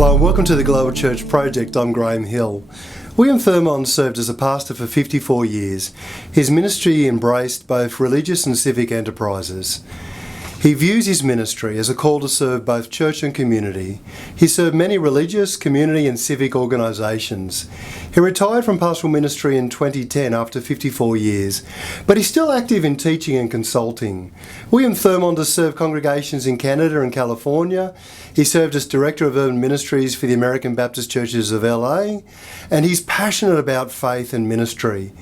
Hello and welcome to the Global Church Project. I'm Graham Hill. William Thurmond served as a pastor for 54 years. His ministry embraced both religious and civic enterprises. He views his ministry as a call to serve both church and community. He served many religious, community and civic organisations. He retired from pastoral ministry in 2010 after 54 years, but he's still active in teaching and consulting. William Thurmond has served congregations in Canada and California. He served as Director of Urban Ministries for the American Baptist Churches of LA, and he's passionate about faith and ministry.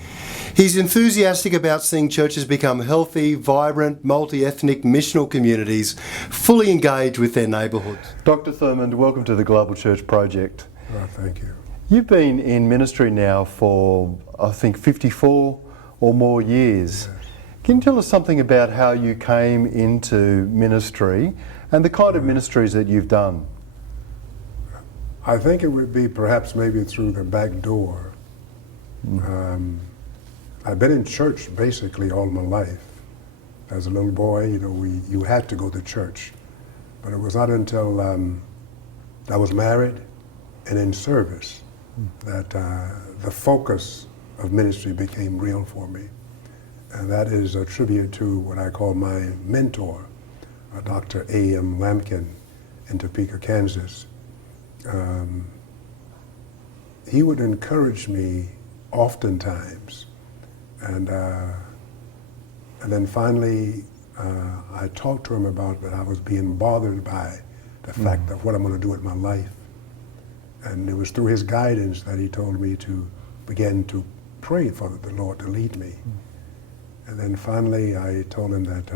He's enthusiastic about seeing churches become healthy, vibrant, multi-ethnic, missional communities, fully engaged with their neighbourhoods. Dr. Thurmond, welcome to the Global Church Project. Oh, thank you. You've been in ministry now for, I think, 54 or more years. Yes. Can you tell us something about how you came into ministry and the kind of ministries that you've done? I think it would be perhaps maybe through the back door. I've been in church basically all my life. As a little boy, you had to go to church. But it was not until I was married and in service that the focus of ministry became real for me. And that is a tribute to what I call my mentor, Dr. A.M. Lampkin in Topeka, Kansas. He would encourage me oftentimes. And then finally, I talked to him about that I was being bothered by the fact of what I'm going to do with my life. And it was through his guidance that he told me to begin to pray for the Lord to lead me. And then finally, I told him that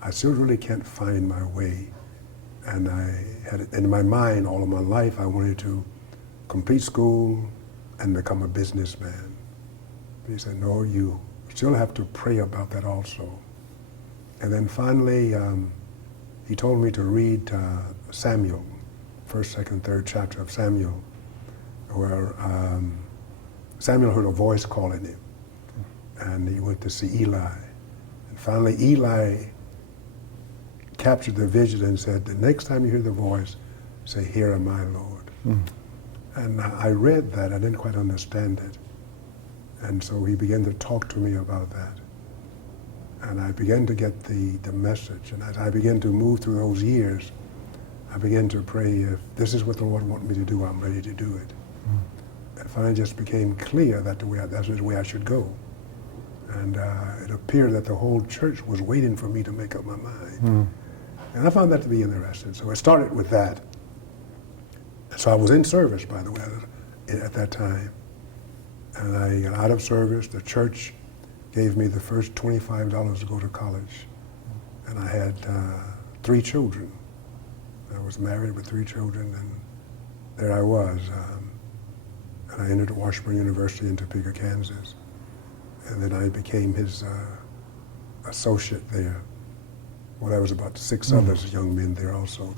I still really can't find my way. And I had it in my mind all of my life, I wanted to complete school and become a businessman. He said, no, you still have to pray about that also. And then finally, he told me to read Samuel, 1st, 2nd, 3rd chapter of Samuel, where Samuel heard a voice calling him. And he went to see Eli. And finally, Eli captured the vision and said, the next time you hear the voice, say, here am I, Lord. And I read that, I didn't quite understand it. And so he began to talk to me about that. And I began to get the message. And as I began to move through those years, I began to pray, if this is what the Lord wants me to do, I'm ready to do it. And finally it just became clear that that's the way I should go. And it appeared that the whole church was waiting for me to make up my mind. And I found that to be interesting. So it started with that. So I was in service, by the way, at that time. And I got out of service. The church gave me the first $25 to go to college. And I had 3 children. I was married with 3 children, and there I was. And I entered Washburn University in Topeka, Kansas. And then I became his associate there. Well, there was about 6 other young men there also.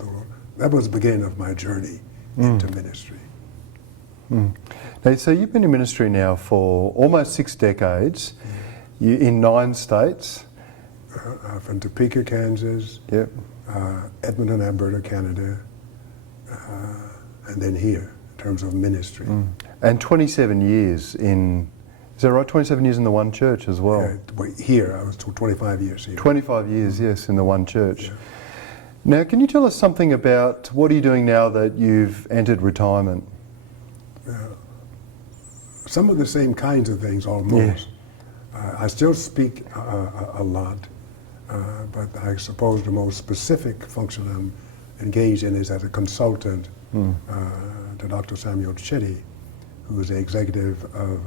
That was the beginning of my journey into ministry. Now, so you've been in ministry now for almost 6 decades. You're in 9 states. From Topeka, Kansas, Edmonton, Alberta, Canada, and then here, in terms of ministry. And 27 years in, is that right, 27 years in the one church as well? Here, I was 25 years here. 25 years, yes, in the one church. Yeah. Now, can you tell us something about what are you doing now that you've entered retirement? Some of the same kinds of things, almost. I still speak a lot, but I suppose the most specific function I'm engaged in is as a consultant to Dr. Samuel Chetty, who is the executive of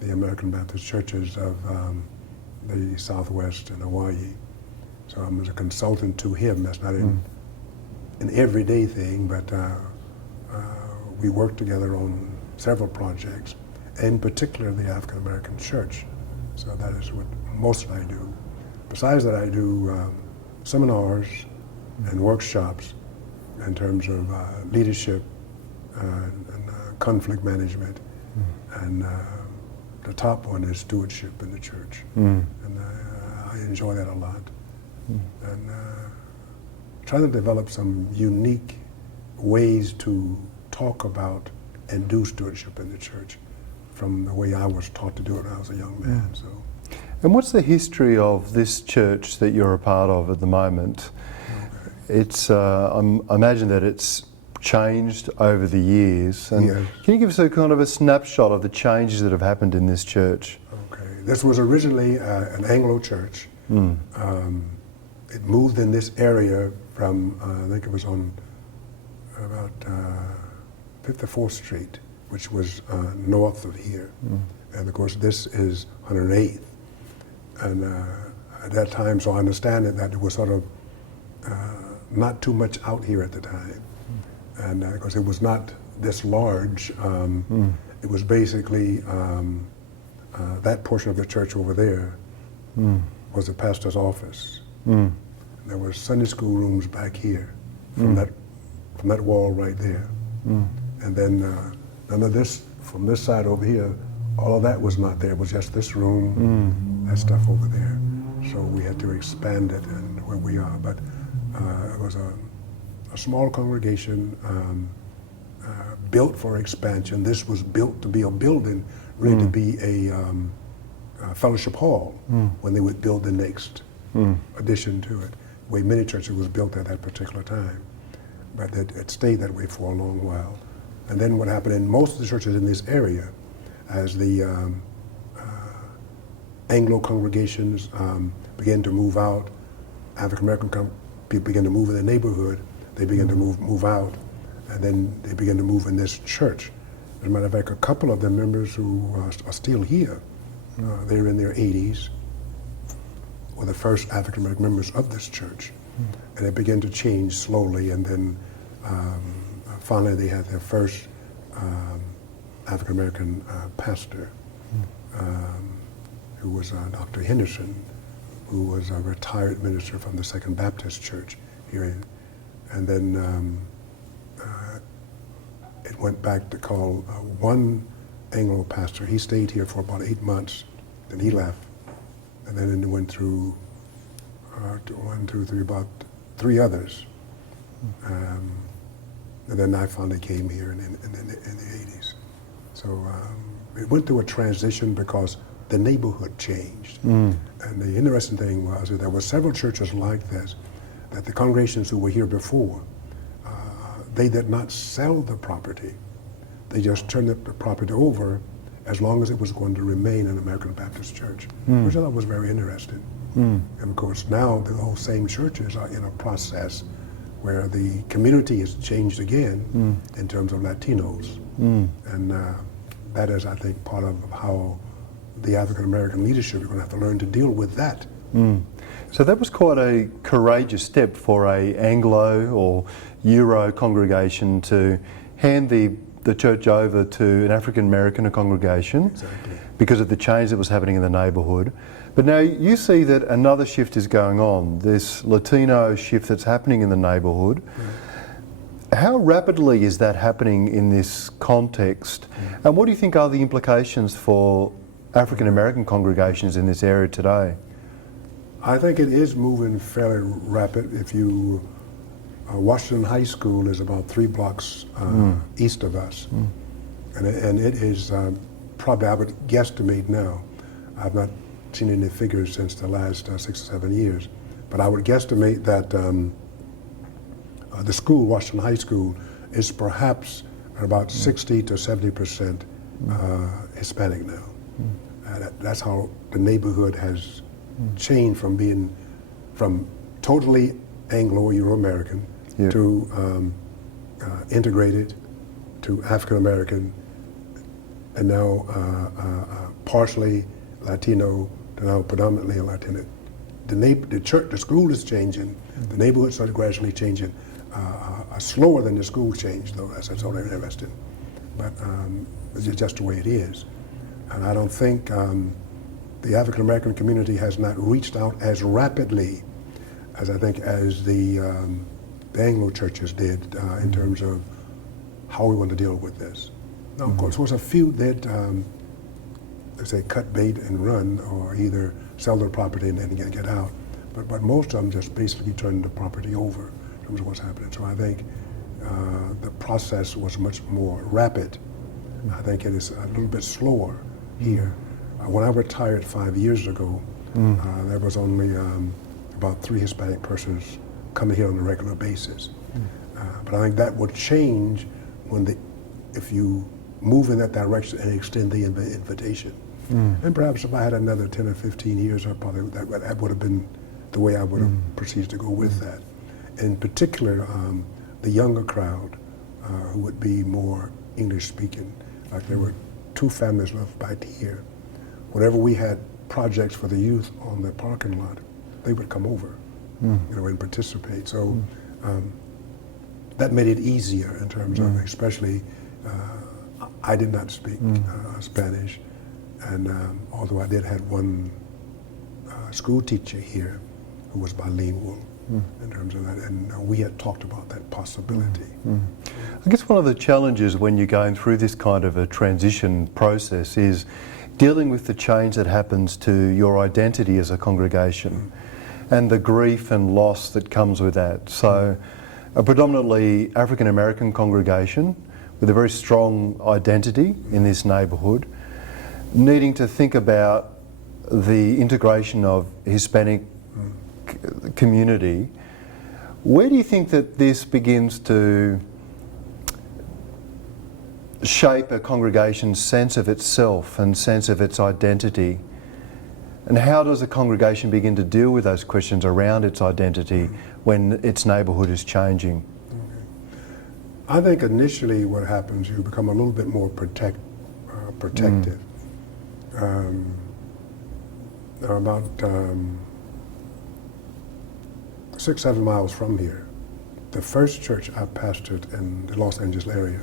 the American Baptist Churches of the Southwest and Hawaii. So I'm as a consultant to him. That's not an everyday thing, but we work together on several projects, in particular the African-American church. So that is what most I do. Besides that, I do seminars and workshops in terms of leadership and conflict management. And the top one is stewardship in the church. And I enjoy that a lot. And try to develop some unique ways to talk about and do stewardship in the church from the way I was taught to do it when I was a young man. So. And what's the history of this church that you're a part of at the moment? Okay. It's, I imagine that it's changed over the years. And Yes. Can you give us a kind of a snapshot of the changes that have happened in this church? Okay. This was originally an Anglo church. It moved in this area from, I think it was on about 54th Street, which was north of here. And of course this is 108th. And at that time, so I understand that it was sort of not too much out here at the time. And because it was not this large, it was basically that portion of the church over there was the pastor's office. There were Sunday school rooms back here from that wall right there. And then none of this, from this side over here, all of that was not there. It was just this room, that stuff over there. So we had to expand it and where we are. But it was a small congregation built for expansion. This was built to be a building, really to be a fellowship hall when they would build the next addition to it. The way many churches was built at that particular time. But it stayed that way for a long while. And then what happened in most of the churches in this area, as the Anglo congregations began to move out, African-American people began to move in the neighborhood, they began to move out, and then they began to move in this church. As a matter of fact, a couple of the members who are still here, they're in their 80s, were the first African-American members of this church. And it began to change slowly, and then finally they had their first African-American pastor, who was Dr. Henderson, who was a retired minister from the Second Baptist Church here. And then it went back to call one Anglo pastor. He stayed here for about 8 months, then he left. And then it went through 1, 2, 3, about 3 others. And then I finally came here in the 80s. So it went through a transition because the neighborhood changed. And the interesting thing was that there were several churches like this, that the congregations who were here before, they did not sell the property. They just turned the property over as long as it was going to remain an American Baptist church, which I thought was very interesting. And of course now the whole same churches are in a process where the community has changed again in terms of Latinos. And that is, I think, part of how the African-American leadership are going to have to learn to deal with that. So that was quite a courageous step for a Anglo or Euro congregation to hand the church over to an African-American congregation. Exactly. Because of the change that was happening in the neighbourhood. But now you see that another shift is going on, this Latino shift that's happening in the neighbourhood. How rapidly is that happening in this context? And what do you think are the implications for African-American congregations in this area today? I think it is moving fairly rapid. If you, Washington High School is about 3 blocks east of us. And it is probably, I would guesstimate now, I've not seen any figures since the last 6 or 7 years, but I would guesstimate that the school, Washington High School, is perhaps at about 60 to 70% Hispanic now. That's how the neighborhood has changed from being totally Anglo Euro-American to integrated to African-American, and now partially Latino to now predominantly Latino. The church, the school is changing. The neighborhood started gradually changing, slower than the school changed, though. That's all they're interested in. But it's just the way it is. And I don't think the African American community has not reached out as rapidly as I think as the Anglo churches did in terms of how we want to deal with this. Now, of course, there was a few that, let's say, cut bait and run, or either sell their property and then get out. But most of them just basically turned the property over in terms of what's happening. So I think the process was much more rapid. I think it is a little bit slower here. When I retired 5 years ago, there was only about 3 Hispanic persons coming here on a regular basis. But I think that would change if you move in that direction and extend the invitation. And perhaps if I had another 10 or 15 years, that would have been the way I would have proceeded to go with that. In particular, the younger crowd who would be more English speaking. Like there were 2 families left right here. Whenever we had projects for the youth on the parking lot, they would come over, and participate. So that made it easier in terms of, especially, I did not speak Spanish, and although I did have one school teacher here who was bilingual in terms of that, and we had talked about that possibility. I guess one of the challenges when you're going through this kind of a transition process is dealing with the change that happens to your identity as a congregation and the grief and loss that comes with that. So a predominantly African-American congregation with a very strong identity in this neighbourhood, needing to think about the integration of Hispanic community. Where do you think that this begins to shape a congregation's sense of itself and sense of its identity? And how does a congregation begin to deal with those questions around its identity when its neighbourhood is changing? I think initially what happens, you become a little bit more protective. About 6-7 miles from here, the first church I pastored in the Los Angeles area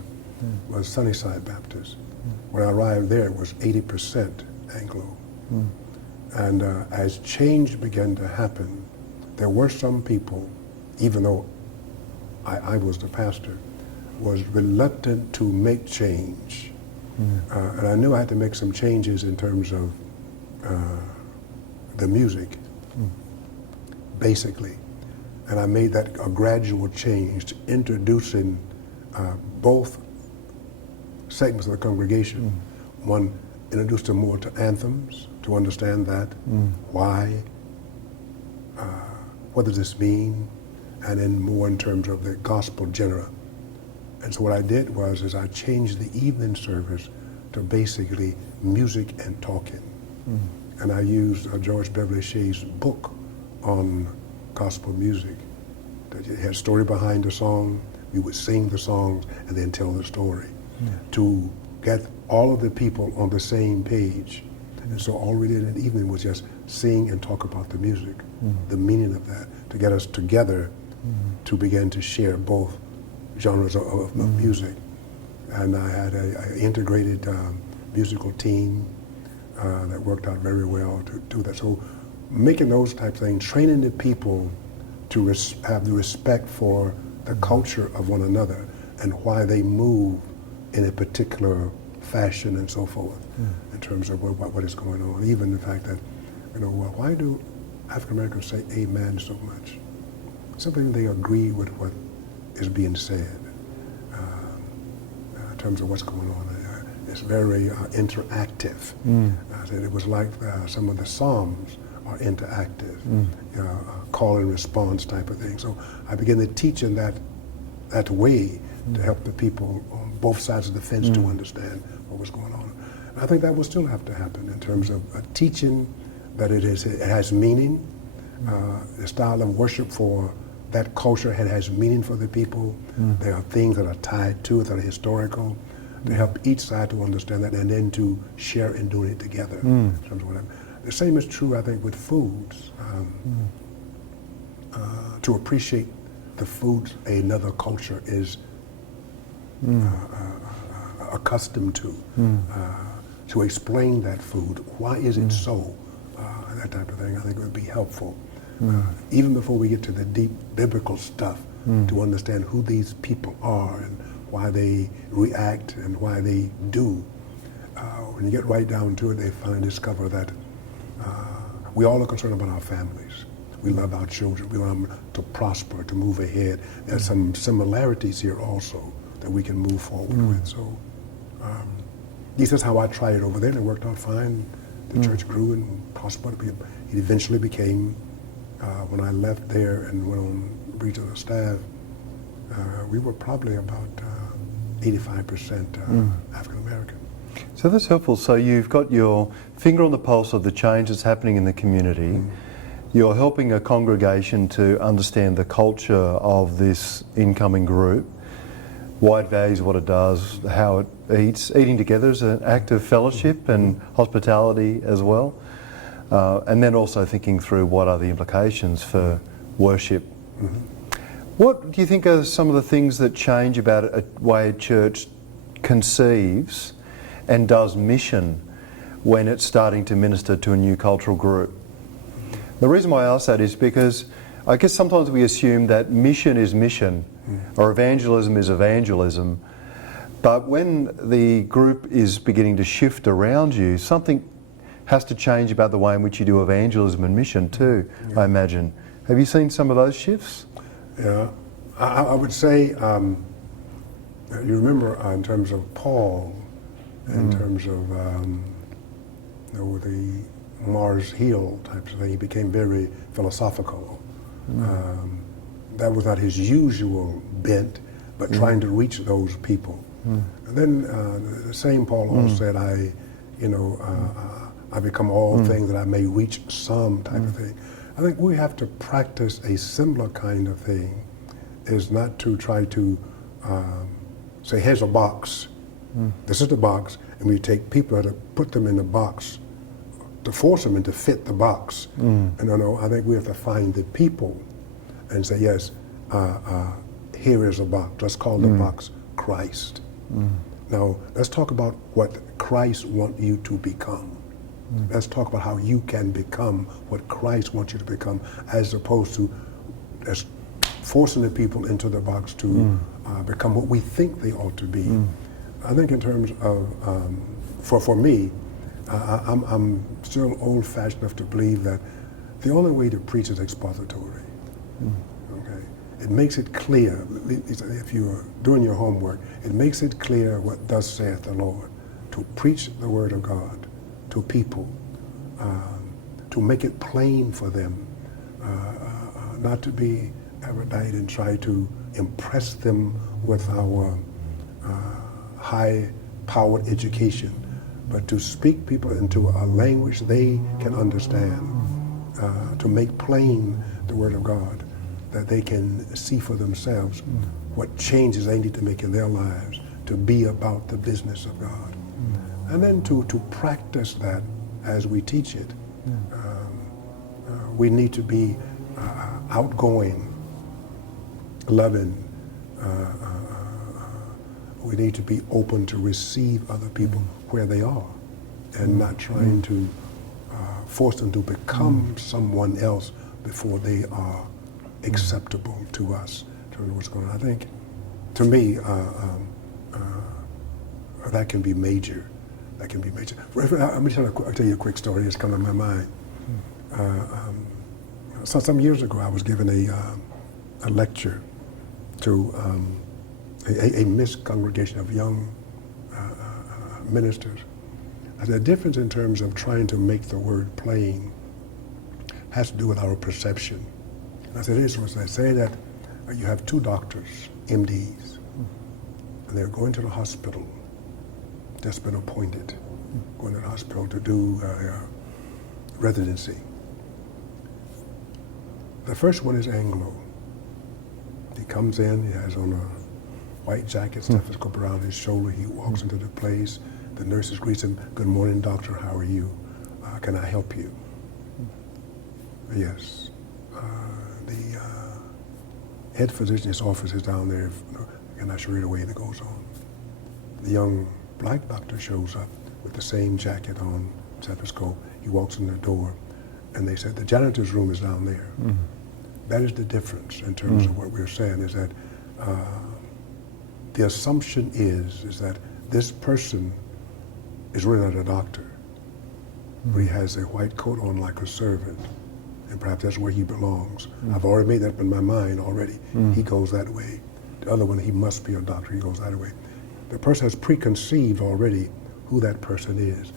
was Sunnyside Baptist. When I arrived there, it was 80% Anglo. And as change began to happen, there were some people, even though I was the pastor, was reluctant to make change. And I knew I had to make some changes in terms of the music, basically. And I made that a gradual change to introducing both segments of the congregation. One, introduced them more to anthems, to understand that, why, what does this mean, and then more in terms of the gospel genre. And so what I did was I changed the evening service to basically music and talking. And I used George Beverly Shea's book on gospel music. That it had a story behind the song, we would sing the songs and then tell the story to get all of the people on the same page. And so all we did in the evening was just sing and talk about the music, the meaning of that, to get us together to begin to share both genres of music. And I had an integrated musical team that worked out very well to do that. So making those type of things, training the people to have the respect for the culture of one another and why they move in a particular fashion and so forth, in terms of what is going on. Even the fact that, well, why do African Americans say amen so much? Simply they agree with what is being said in terms of what's going on. It's very interactive. It was like some of the Psalms are interactive, call and response type of thing. So I began to teach in that way to help the people on both sides of the fence to understand what was going on. And I think that will still have to happen in terms of teaching that it has meaning, the style of worship for that culture has meaning for the people. There are things that are tied to it that are historical, to help each side to understand that and then to share in doing it together. In terms of whatever. The same is true, I think, with foods. To appreciate the foods another culture is accustomed to explain that food. Why is it so? That type of thing, I think would be helpful. Even before we get to the deep biblical stuff, to understand who these people are and why they react and why they do. When you get right down to it, they finally discover that we all are concerned about our families. We love our children. We want them to prosper, to move ahead. There's some similarities here also that we can move forward with. So this is how I tried it over there, and it worked out fine. The church grew and prospered. It eventually became, when I left there and went on regional staff, we were probably about 85% African American. So that's helpful. So you've got your finger on the pulse of the change that's happening in the community. You're helping a congregation to understand the culture of this incoming group, why it values what it does, how it eats. Eating together is an act of fellowship and hospitality as well. And then also thinking through what are the implications for worship. What do you think are some of the things that change about a way a church conceives and does mission when it's starting to minister to a new cultural group? The reason why I ask that is because I guess sometimes we assume that mission is mission or evangelism is evangelism, but when the group is beginning to shift around you, something has to change about the way in which you do evangelism and mission too, I imagine. Have you seen some of those shifts? Yeah, I would say, you remember in terms of Paul, in terms of the Mars Hill types of thing, he became very philosophical. That was not his usual bent, but trying to reach those people. And then the same Paul also said, I become all things that I may reach some type of thing. I think we have to practice a similar kind of thing, is not to try to say, here's a box, this is the box, and we take people to put them in the box, to force them into fit the box. And I think we have to find the people and say, yes, here is a box. Let's call the box Christ. Now, let's talk about what Christ wants you to become. Let's talk about how you can become what Christ wants you to become, as opposed to as forcing the people into the box to become what we think they ought to be. I think in terms of, for me, I'm still old-fashioned enough to believe that the only way to preach is expository. Okay, it makes it clear. If you're doing your homework, it makes it clear what thus saith the Lord. To preach the word of God to people, to make it plain for them, not to be erudite and try to impress them with our high-powered education, but to speak people into a language they can understand, to make plain the Word of God, that they can see for themselves what changes they need to make in their lives to be about the business of God. And then to practice that as we teach it. We need to be outgoing, loving. We need to be open to receive other people where they are, and not trying to force them to become someone else before they are acceptable to us. To what's going on. I think, to me, that can be major. That can be major. Let me tell you a quick story that's come to my mind. So some years ago, I was given a lecture to a mixed congregation of young ministers. The difference in terms of trying to make the word plain has to do with our perception. And I said, this was, I say that you have two doctors, MDs, and they're going to the hospital, just been appointed, going to the hospital to do residency. The first one is Anglo. He comes in, he has on a white jacket, stethoscope around his shoulder. He walks into the place. The nurses greet him, "Good morning, doctor, how are you? Can I help you?" Yes. The head physician's office is down there, and I show it away, and it goes on. The young black doctor shows up with the same jacket on, stethoscope. He walks in the door, and they said, the janitor's room is down there. That is the difference in terms of what we're saying, is that the assumption is that this person is really not a doctor, but he has a white coat on like a servant, and perhaps that's where he belongs. I've already made that up in my mind already. He goes that way. The other one, he must be a doctor, he goes that way. The person has preconceived already who that person is.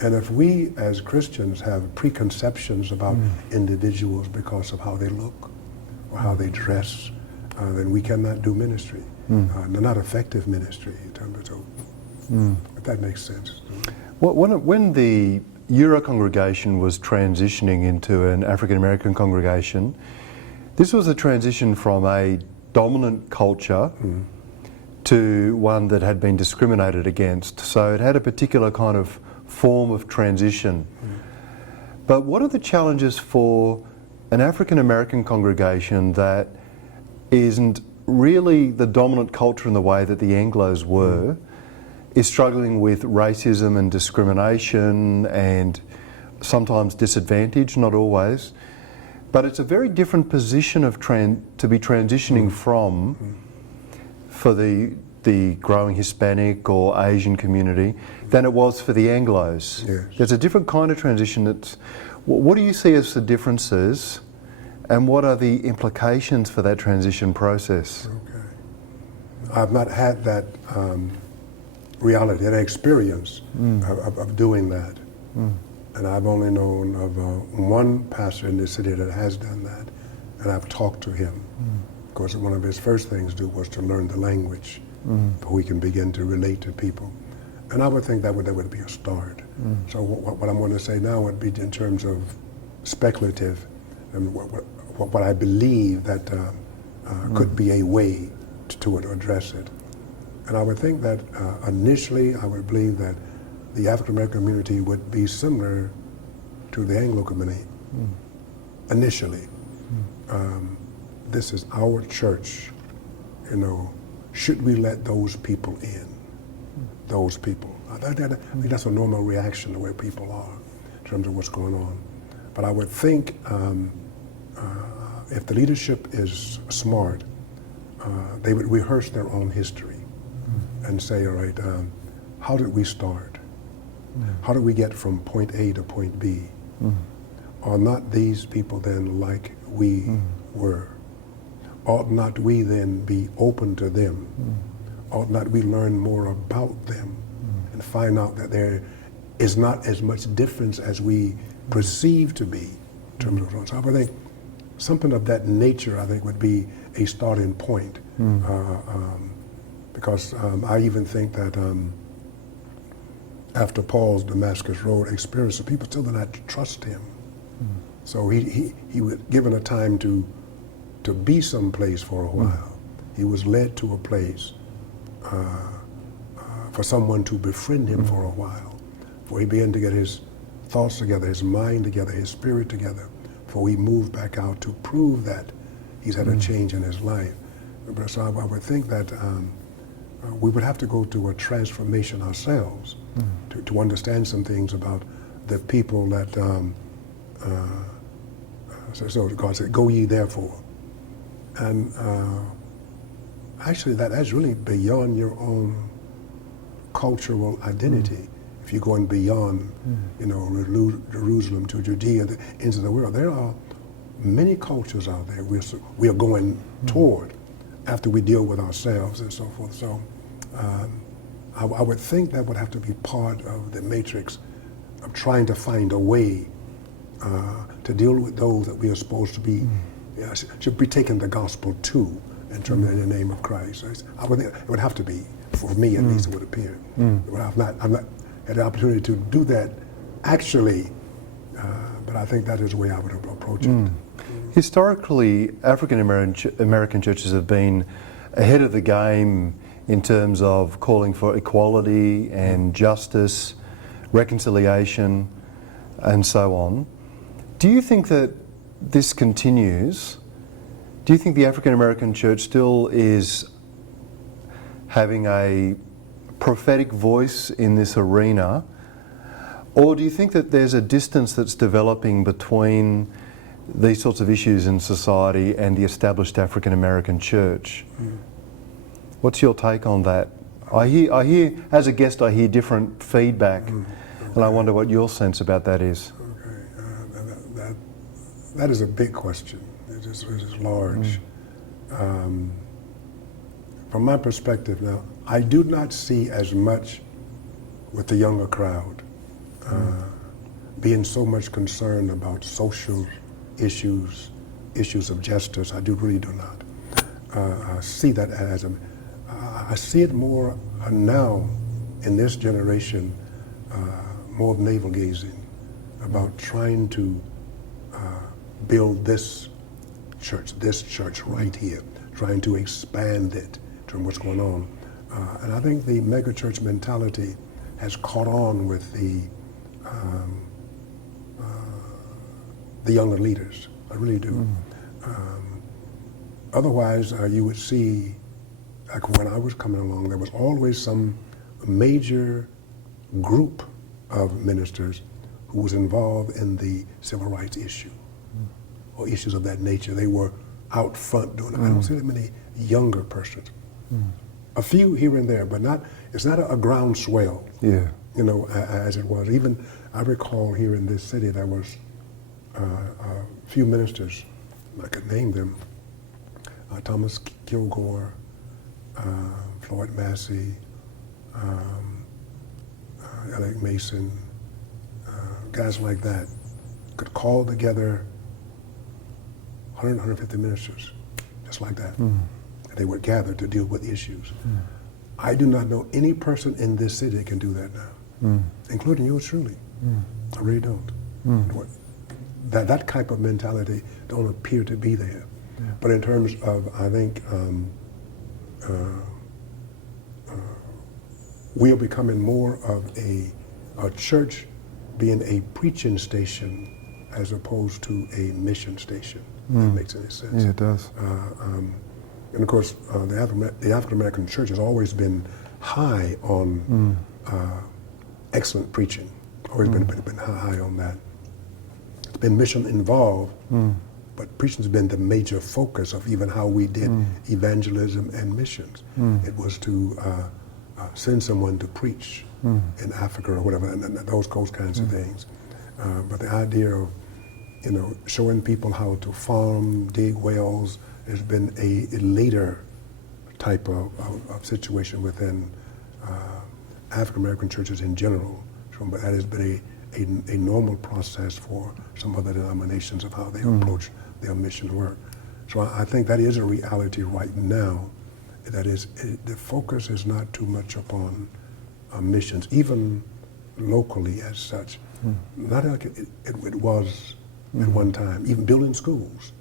And if we as Christians have preconceptions about individuals because of how they look or how they dress, then we cannot do ministry. Not effective ministry in terms of, if that makes sense. When the Euro congregation was transitioning into an African-American congregation, this was a transition from a dominant culture to one that had been discriminated against. So it had a particular kind of form of transition. But what are the challenges for an African-American congregation that isn't really the dominant culture in the way that the Anglos were, is struggling with racism and discrimination and sometimes disadvantage, not always, but it's a very different position of to be transitioning from for the growing Hispanic or Asian community than it was for the Anglos. Yes. There's a different kind of transition. What do you see as the differences, and what are the implications for that transition process? Okay. I've not had that reality, that experience of doing that. And I've only known of one pastor in the city that has done that, and I've talked to him. Of course, one of his first things to do was to learn the language, before he can begin to relate to people. And I would think that would be a start. So what I'm going to say now would be in terms of speculative, and what I believe that could be a way to address it. And I would think that initially I would believe that the African American community would be similar to the Anglo community. Initially. This is our church, you know, should we let those people in? Those people. I think that's a normal reaction to where people are in terms of what's going on. But I would think if the leadership is smart, they would rehearse their own history and say, all right, how did we start? How did we get from point A to point B? Are not these people then like we were? Ought not we then be open to them? Ought not we learn more about them and find out that there is not as much difference as we perceive to be in terms of, so I would think something of that nature, I think, would be a starting point. Because I even think that after Paul's Damascus Road experience, the people still did not trust him. So he was given a time to be someplace for a while. He was led to a place for someone to befriend him for a while, for he began to get his thoughts together, his mind together, his spirit together, for he moved back out to prove that he's had a change in his life. So I would think that we would have to go through a transformation ourselves to understand some things about the people that, so God said, go ye therefore. And actually that's really beyond your own cultural identity. If you're going beyond, you know, Jerusalem to Judea, into the world, there are many cultures out there we are going toward after we deal with ourselves and so forth. So I would think that would have to be part of the matrix of trying to find a way to deal with those that we are supposed to be, should be taking the gospel to in terms of the name of Christ. So I would think it would have to be, for me at least it would appear. But I've not had the opportunity to do that actually, but I think that is the way I would approach it. Historically, African American churches have been ahead of the game in terms of calling for equality and justice, reconciliation, and so on. Do you think that this continues? Do you think the African American church still is having a prophetic voice in this arena? Or do you think that there's a distance that's developing between these sorts of issues in society and the established African American church? What's your take on that? I hear, as a guest, I hear different feedback, and I wonder what your sense about that is. That is a big question. It is large. From my perspective now, I do not see as much with the younger crowd being so much concerned about social issues of justice. I really do not. I see that as I see it more now in this generation, more of navel gazing about trying to build this church right here, trying to expand it from what's going on. And I think the megachurch mentality has caught on with the younger leaders. I really do. Otherwise, you would see, like when I was coming along, there was always some major group of ministers who was involved in the civil rights issue or issues of that nature. They were out front doing it. I don't see that many younger persons. A few here and there, but it's not a groundswell, Yeah. As it was. Even I recall here in this city there was a few ministers, I could name them, Thomas Kilgore, Floyd Massey, Alec Mason, guys like that, could call together 100, 150 ministers, just like that. And they would gather to deal with issues. I do not know any person in this city that can do that now, including yours truly. I really don't. That type of mentality don't appear to be there. Yeah. But in terms of, I think, we are becoming more of a church being a preaching station as opposed to a mission station. If that makes any sense. Yeah, it does. And of course, the African-American church has always been high on excellent preaching. Always been high on that. It's been mission involved, but preaching has been the major focus of even how we did evangelism and missions. It was to send someone to preach in Africa or whatever, and those kinds of things. But the idea of, showing people how to farm, dig wells, has been a later type of situation within African-American churches in general. But that has been a normal process for some other denominations of how they approach their mission work. So I think that is a reality right now. That is, the focus is not too much upon missions, even locally as such. Not like it was at one time, even building schools.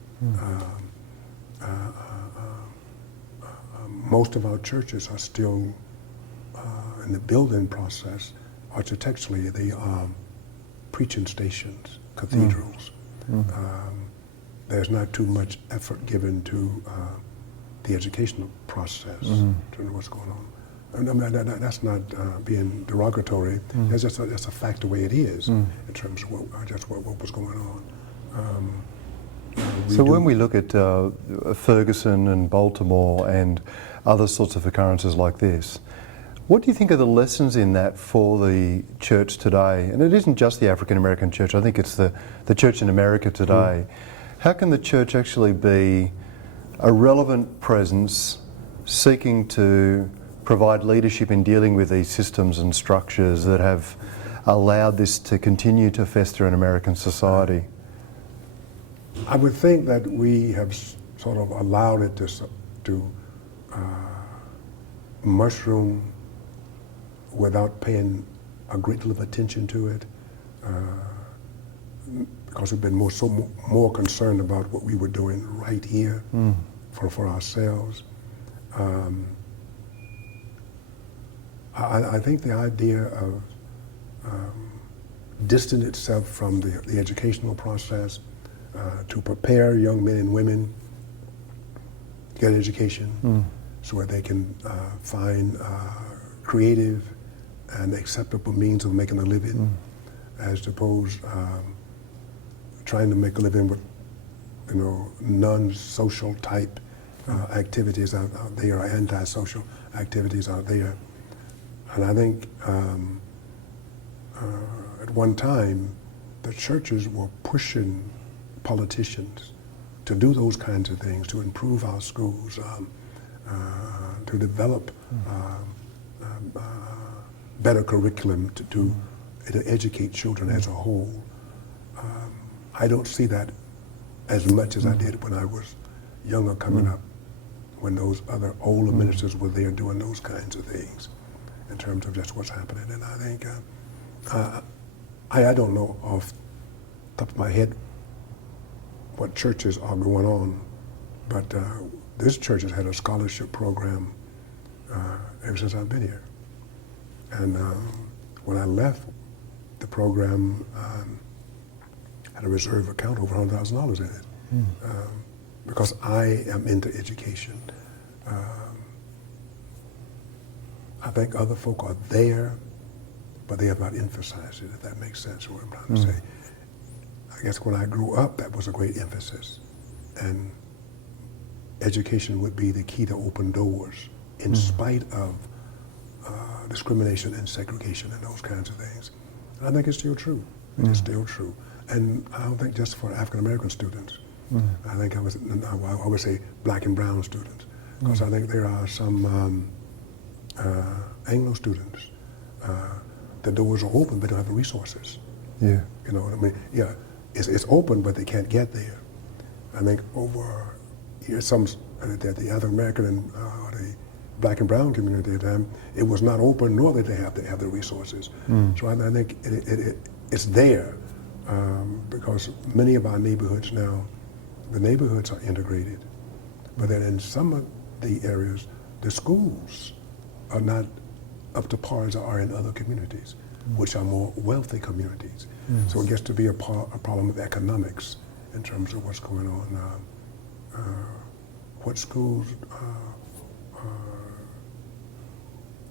Most of our churches are still in the building process. Architecturally, they are preaching stations, cathedrals. There's not too much effort given to the educational process to know what's going on. And I mean, that's not being derogatory. That's a fact the way it is in terms of what was going on. So when we look at Ferguson and Baltimore and other sorts of occurrences like this, what do you think are the lessons in that for the church today? And it isn't just the African American church, I think it's the church in America today. How can the church actually be a relevant presence seeking to provide leadership in dealing with these systems and structures that have allowed this to continue to fester in American society? I would think that we have sort of allowed it to mushroom without paying a great deal of attention to it, because we've been more concerned about what we were doing right here for ourselves. I think the idea of distancing itself from the educational process to prepare young men and women to get an education so that they can find creative and acceptable means of making a living, as opposed trying to make a living with non-social type activities out there, or anti-social activities out there. And I think at one time the churches were pushing politicians to do those kinds of things, to improve our schools, to develop better curriculum to educate children as a whole. I don't see that as much as I did when I was younger coming up, when those other older ministers were there doing those kinds of things in terms of just what's happening. And I think, I don't know off the top of my head what churches are going on, but this church has had a scholarship program ever since I've been here. And when I left, the program had a reserve account over $100,000 in it, because I am into education. I think other folk are there, but they have not emphasized it, if that makes sense, what I'm trying to say. I guess when I grew up, that was a great emphasis. And education would be the key to open doors in spite of discrimination and segregation and those kinds of things. And I think it's still true. It's still true. And I don't think just for African-American students. I think I would say black and brown students, because I think there are some Anglo students. The doors are open, but they don't have the resources. Yeah. You know what I mean? Yeah, it's open, but they can't get there. I think over here, the African-American and the black and brown community at the time, it was not open, nor did they have the resources. So I think it's there, because many of our neighborhoods now, the neighborhoods are integrated, but then in some of the areas, the schools are not up to par as they are in other communities, which are more wealthy communities. So it gets to be a problem of economics in terms of what's going on. What schools,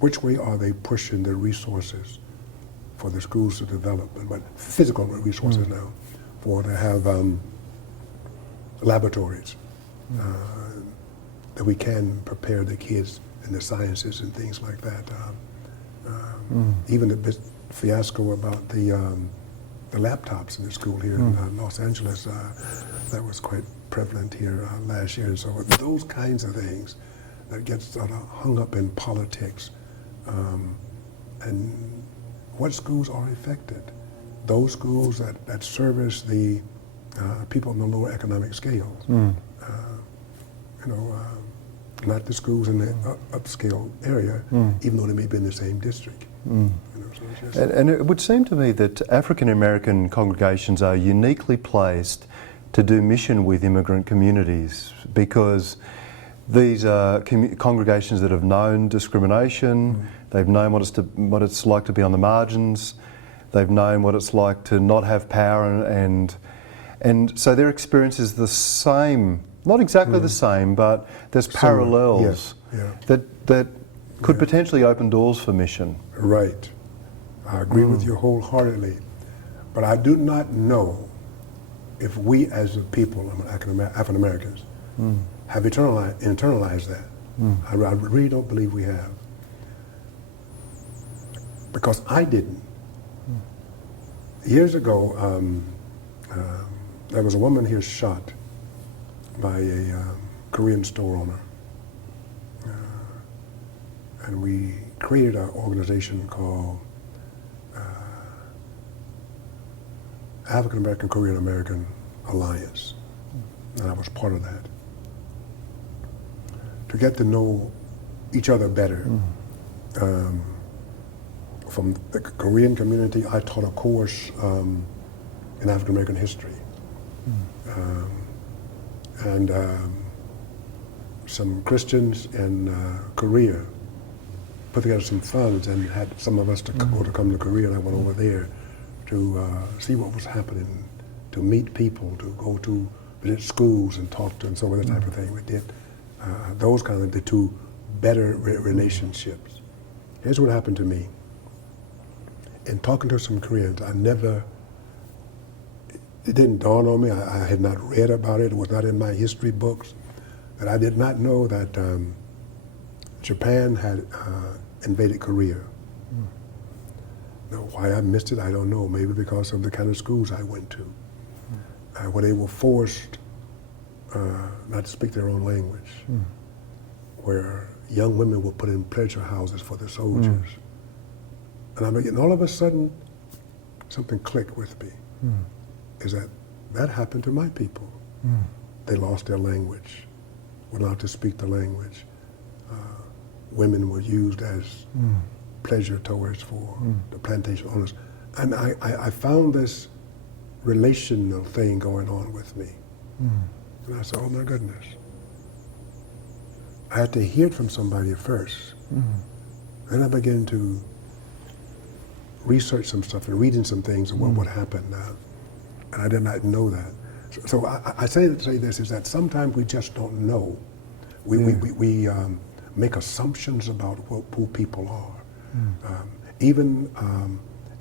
which way are they pushing the resources for the schools to develop, but physical resources now, for to have laboratories that we can prepare the kids in the sciences and things like that. Even the fiasco about the laptops in the school here in Los Angeles, that was quite prevalent here last year. And so those kinds of things that get sort of hung up in politics, and what schools are affected? Those schools that service the people on the lower economic scale. Not the schools in the upscale area, even though they may be in the same district. And it would seem to me that African American congregations are uniquely placed to do mission with immigrant communities, because these are congregations that have known discrimination, they've known what it's like to be on the margins, they've known what it's like to not have power, and so their experience is the same, not exactly the same, but there's parallels that could potentially open doors for mission. Right. I agree with you wholeheartedly, but I do not know if we as a people, African Americans, have internalized that. I really don't believe we have, because I didn't. Years ago, there was a woman here shot by a Korean store owner, and we created an organization called African American Korean American Alliance, and I was part of that, to get to know each other better. From the Korean community, I taught a course in African American history, and some Christians in Korea put together some funds and had some of us to come to Korea, and I went over there to see what was happening, to meet people, to go to visit schools and talk to, and some of that type of thing. We did those kind of the two better relationships. Here's what happened to me. In talking to some Koreans, it didn't dawn on me, I had not read about it was not in my history books, that I did not know that Japan had invaded Korea. Now, why I missed it, I don't know. Maybe because of the kind of schools I went to. where they were forced not to speak their own language, where young women were put in pleasure houses for the soldiers. And I began, all of a sudden, something clicked with me, is that happened to my people. They lost their language, were allowed to speak the language. Women were used as pleasure toys for the plantation owners. And I found this relational thing going on with me. And I said, oh my goodness. I had to hear it from somebody first. Then I began to research some stuff and reading some things of what happened. And I did not know that. So I say to say this is that sometimes we just don't know. We make assumptions about who people are. Even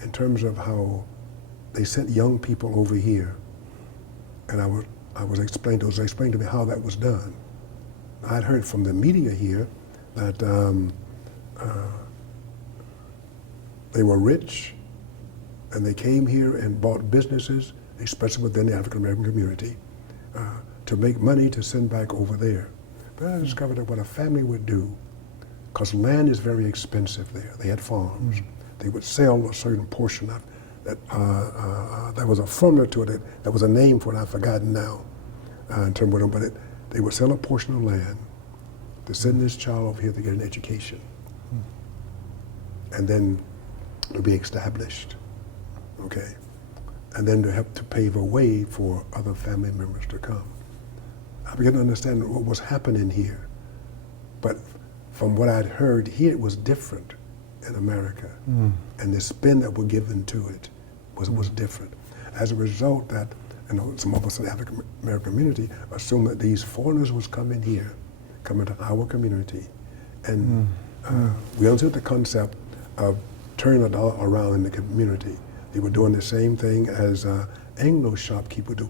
in terms of how they sent young people over here, and I was explained to me how that was done. I'd heard from the media here that they were rich, and they came here and bought businesses, especially within the African-American community, to make money to send back over there. But I discovered that what a family would do, because land is very expensive there. They had farms. They would sell a certain portion of that. There was a formula to it. There was a name for it. I've forgotten now. In terms of, but they would sell a portion of land to send this child over here to get an education, and then to be established. Okay, and then to help to pave a way for other family members to come. I began to understand what was happening here, but from what I'd heard here, it was different in America, and the spin that were given to it was different. As a result, that some of us in the African American community assumed that these foreigners was coming here, coming to our community, and we understood the concept of turning a dollar around in the community. They were doing the same thing as Anglo shopkeepers do.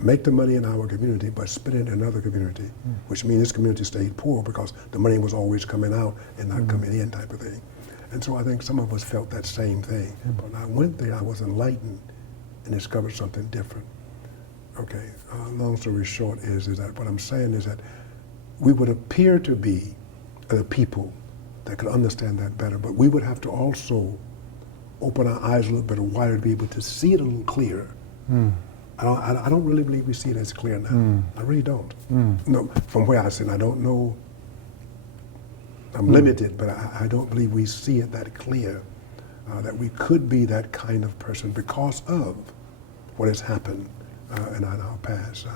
Make the money in our community, but spend it in another community, which means this community stayed poor because the money was always coming out and not coming in type of thing. And so I think some of us felt that same thing. But when I went there, I was enlightened and discovered something different. Okay, long story short is that what I'm saying is that we would appear to be the people that could understand that better, but we would have to also open our eyes a little bit wider to be able to see it a little clearer. I don't really believe we see it as clear now. I really don't. No, from where I sit, I don't know. I'm limited, but I don't believe we see it that clear, that we could be that kind of person because of what has happened in our past.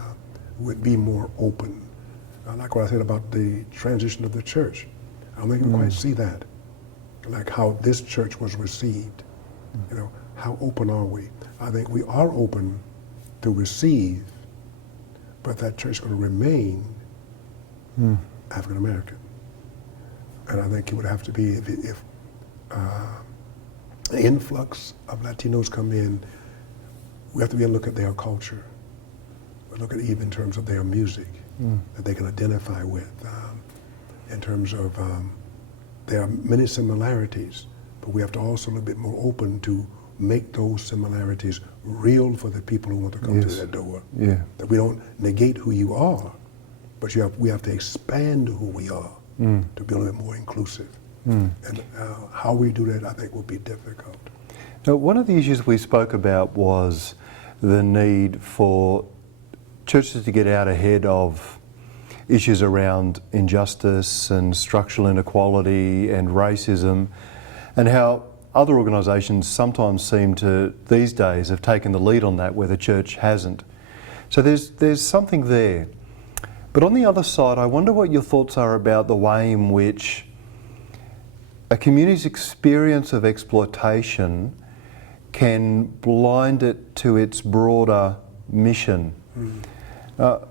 Would be more open. Like what I said about the transition of the church. I don't think we quite see that. Like how this church was received. You know, how open are we? I think we are open to receive, but that church is going to remain African American. And I think it would have to be if an influx of Latinos come in, we have to be able to look at their culture. We look at even in terms of their music that they can identify with. In terms of there are many similarities, but we have to also be a little bit more open to make those similarities real for the people who want to come to that door. That we don't negate who you are, but we have to expand who we are to be a little bit more inclusive. And how we do that, I think, will be difficult. Now, one of the issues we spoke about was the need for churches to get out ahead of issues around injustice and structural inequality and racism, and how other organisations sometimes seem to, these days, have taken the lead on that where the church hasn't. So there's something there. But on the other side, I wonder what your thoughts are about the way in which a community's experience of exploitation can blind it to its broader mission. I'll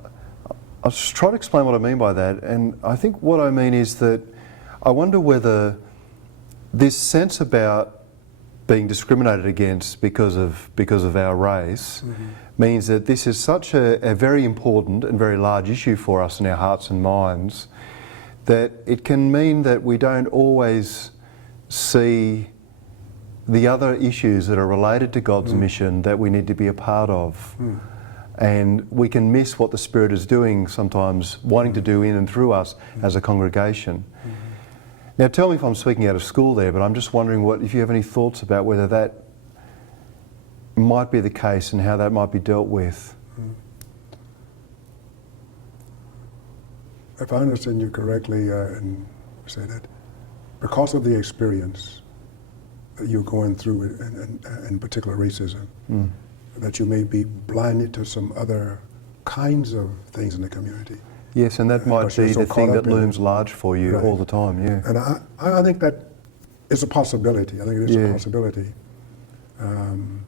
just try to explain what I mean by that, and I think what I mean is that I wonder whether this sense about being discriminated against because of our race means that this is such a very important and very large issue for us in our hearts and minds that it can mean that we don't always see the other issues that are related to God's mission that we need to be a part of. And we can miss what the Spirit is doing sometimes, wanting to do in and through us as a congregation. Now tell me if I'm speaking out of school there, but I'm just wondering if you have any thoughts about whether that might be the case and how that might be dealt with. If I understand you correctly, and say that because of the experience that you're going through in particular racism, that you may be blinded to some other kinds of things in the community. Yes, and that might be the thing that looms large for you all the time, yeah. And I think that is a possibility. I think it is a possibility. And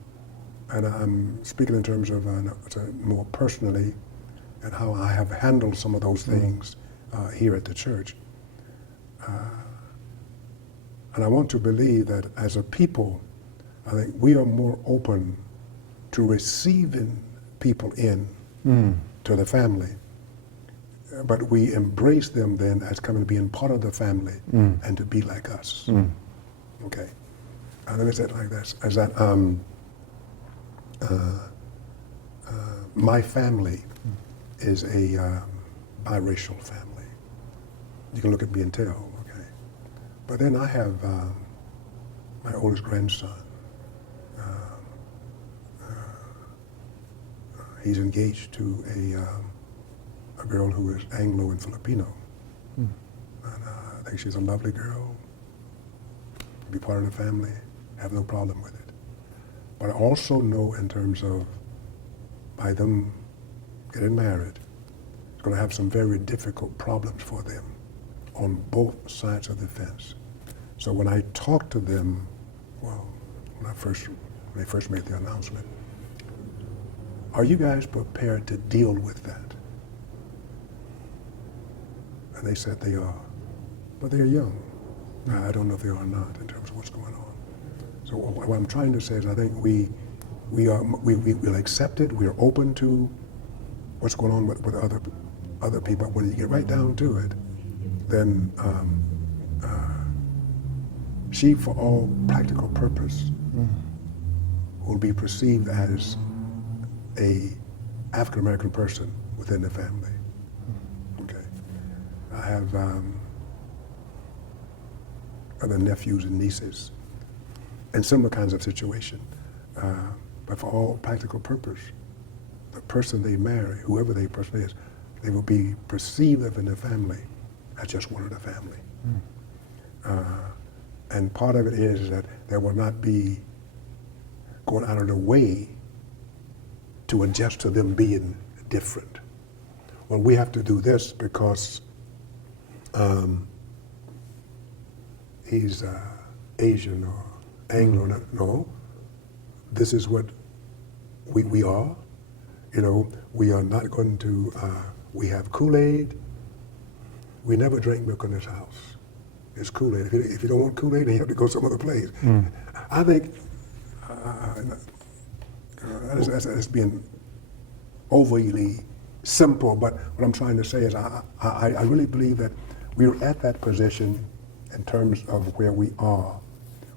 I'm speaking in terms of more personally and how I have handled some of those things here at the church. And I want to believe that as a people, I think we are more open to receiving people in to the family, but we embrace them then as coming to being part of the family and to be like us. Okay, let me say it like this: as that my family is a biracial family. You can look at me and tell. Okay, but then I have my oldest grandson. He's engaged to a girl who is Anglo and Filipino. And I think she's a lovely girl, be part of the family, have no problem with it. But I also know in terms of by them getting married, it's going to have some very difficult problems for them on both sides of the fence. So when I talk to them, well, when they first made the announcement, are you guys prepared to deal with that? And they said they are, but they're young. I don't know if they are or not in terms of what's going on. So what I'm trying to say is I think we'll accept it, we're open to what's going on with other people. But when you get right down to it, then she, for all practical purpose, will be perceived as a African-American person within the family. Okay. I have other nephews and nieces in similar kinds of situation. But for all practical purpose, the person they marry, whoever the person is, they will be perceived within the family as just one of the family. And part of it is that there will not be going out of the way to adjust to them being different. Well, we have to do this because he's Asian or Anglo. No, this is what we are. You know, we are not going to, we have Kool-Aid. We never drink milk in this house. It's Kool-Aid. If you don't want Kool-Aid, then you have to go some other place. I think that's being overly simple, but what I'm trying to say is I really believe that we're at that position in terms of where we are.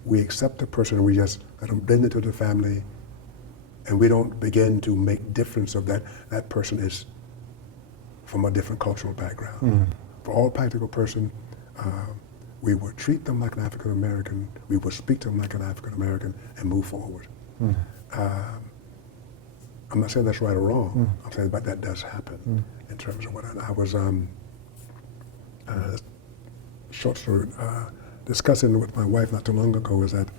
We accept the person and we just let them blend into the family, and we don't begin to make difference of that person is from a different cultural background. For all practical person, we will treat them like an African American, we will speak to them like an African American and move forward. I'm not saying that's right or wrong. I'm saying but that does happen in terms of what I was short story discussing with my wife not too long ago is that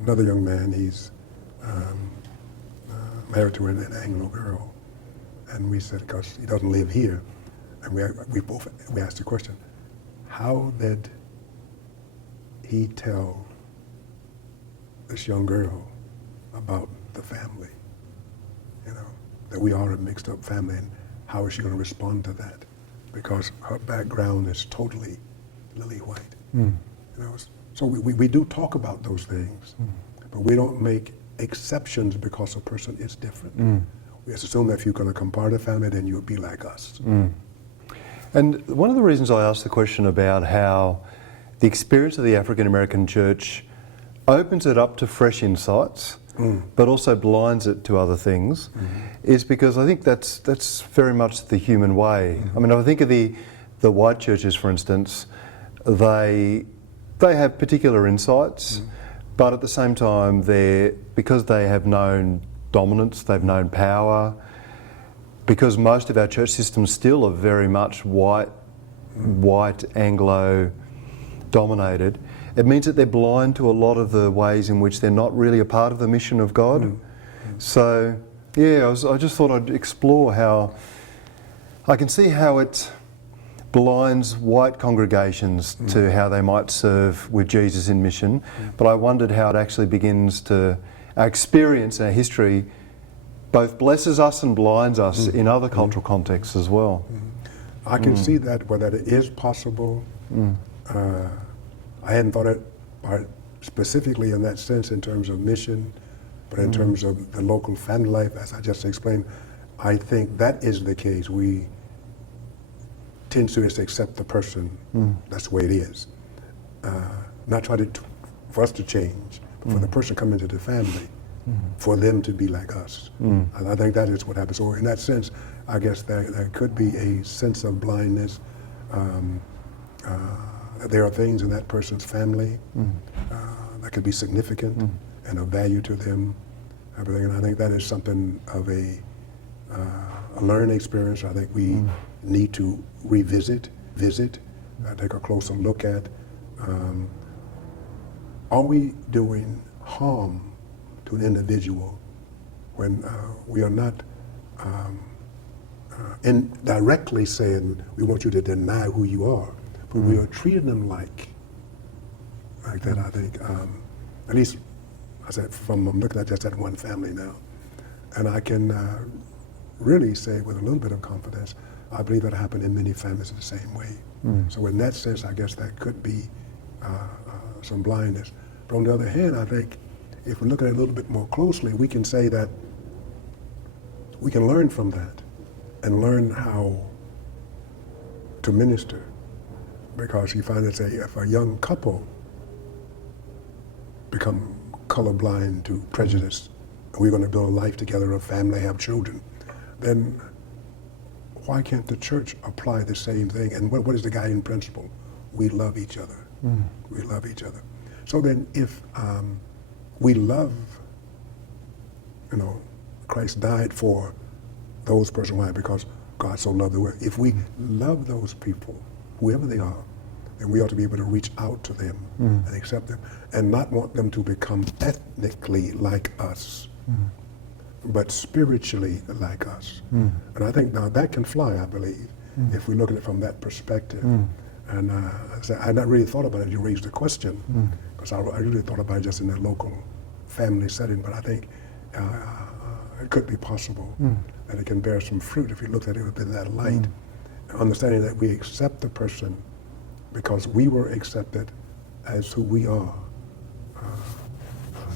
another young man, he's married to an Anglo girl, and we said, because he doesn't live here, and we asked the question, how did he tell this young girl about the family, you know, that we are a mixed up family, and how is she going to respond to that? Because her background is totally lily white. You know, so we do talk about those things, but we don't make exceptions because a person is different. We assume that if you're going to come part of the family, then you'll be like us. And one of the reasons I asked the question about how the experience of the African American church opens it up to fresh insights but also blinds it to other things, is because I think that's very much the human way. I mean, I think of the white churches, for instance, they have particular insights, but at the same time, because they have known dominance, they've known power, because most of our church systems still are very much white Anglo dominated, it means that they're blind to a lot of the ways in which they're not really a part of the mission of God. So, yeah, I just thought I'd explore how I can see how it blinds white congregations to how they might serve with Jesus in mission, but I wondered how it actually begins to, our experience, our history, both blesses us and blinds us in other cultural contexts as well. I can see that, where that it is possible. I hadn't thought it specifically in that sense in terms of mission, but in terms of the local family life, as I just explained, I think that is the case. We tend to just accept the person, that's the way it is. Not try for us to change, but for the person coming into the family, for them to be like us. And I think that is what happens. So in that sense, I guess there could be a sense of blindness. There are things in that person's family that could be significant and of value to them. Everything, and I think that is something of a learning experience. I think we need to revisit, take a closer look at. Are we doing harm to an individual when we are not indirectly saying we want you to deny who you are, but we are treating them like that? I think, at least, I said, I'm looking at just that one family now, and I can really say with a little bit of confidence, I believe that happened in many families the same way. So in that sense, I guess that could be some blindness. But on the other hand, I think if we look at it a little bit more closely, we can say that we can learn from that and learn how to minister. Because you find that if a young couple become colorblind to prejudice, and we're going to build a life together, a family, have children, then why can't the church apply the same thing? And what is the guiding principle? We love each other. We love each other. So then if we love, Christ died for those persons. Why? Because God so loved the world. If we love those people, whoever they are, then we ought to be able to reach out to them and accept them and not want them to become ethnically like us, but spiritually like us. And I think now that can fly, I believe, if we look at it from that perspective. And I had not really thought about it. You raised the question, because I really thought about it just in that local family setting, but I think it could be possible that it can bear some fruit if you looked at it in that light, understanding that we accept the person because we were accepted as who we are,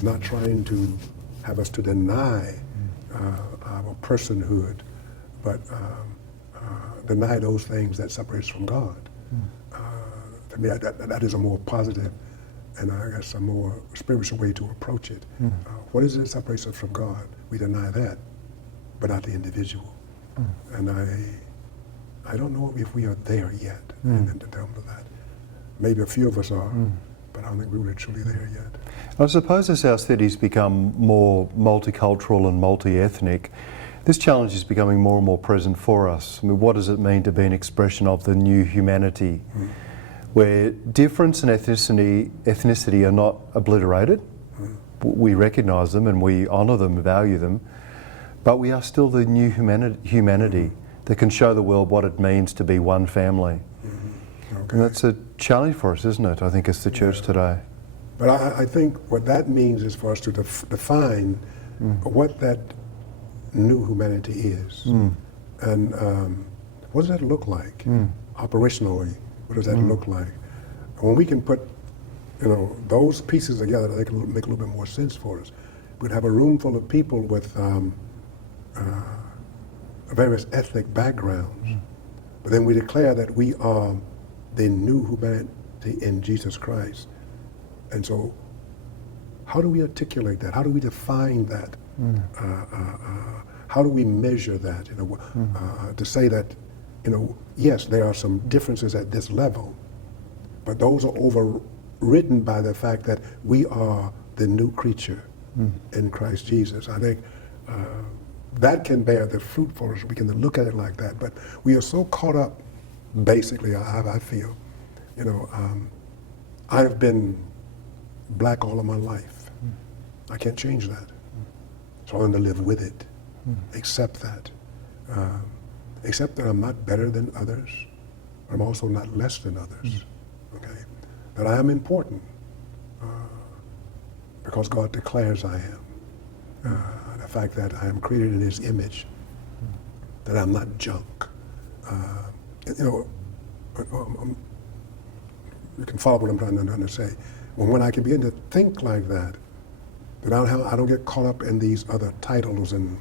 not trying to have us to deny our personhood, but deny those things that separate us from God. To me, that is a more positive and I guess a more spiritual way to approach it. What is it that separates us from God? We deny that, but not the individual. And I don't know if we are there yet in terms of that. Maybe a few of us are, but I don't think we're really truly there yet. I suppose as our cities become more multicultural and multi-ethnic, this challenge is becoming more and more present for us. I mean, what does it mean to be an expression of the new humanity, where difference and ethnicity are not obliterated? We recognise them and we honour them, value them, but we are still the new humanity that can show the world what it means to be one family. And that's a challenge for us, isn't it, I think, as the church today. But I think what that means is for us to define what that new humanity is. And what does that look like operationally? What does that look like? When we can put those pieces together, they can make a little bit more sense for us. We'd have a room full of people with various ethnic backgrounds, but then we declare that we are the new humanity in Jesus Christ. And so how do we articulate that? How do we define that? How do we measure that? To say that, yes, there are some differences at this level, but those are overridden by the fact that we are the new creature in Christ Jesus. I think that can bear the fruit for us. We can look at it like that, but we are so caught up, basically, I feel, I've been black all of my life. I can't change that. So I learn to live with it, accept that. Accept that I'm not better than others. I'm also not less than others, okay? That I am important because God declares I am. The fact that I am created in His image, that I'm not junk. You can follow what I'm trying to say. When I can begin to think like that, that I don't get caught up in these other titles and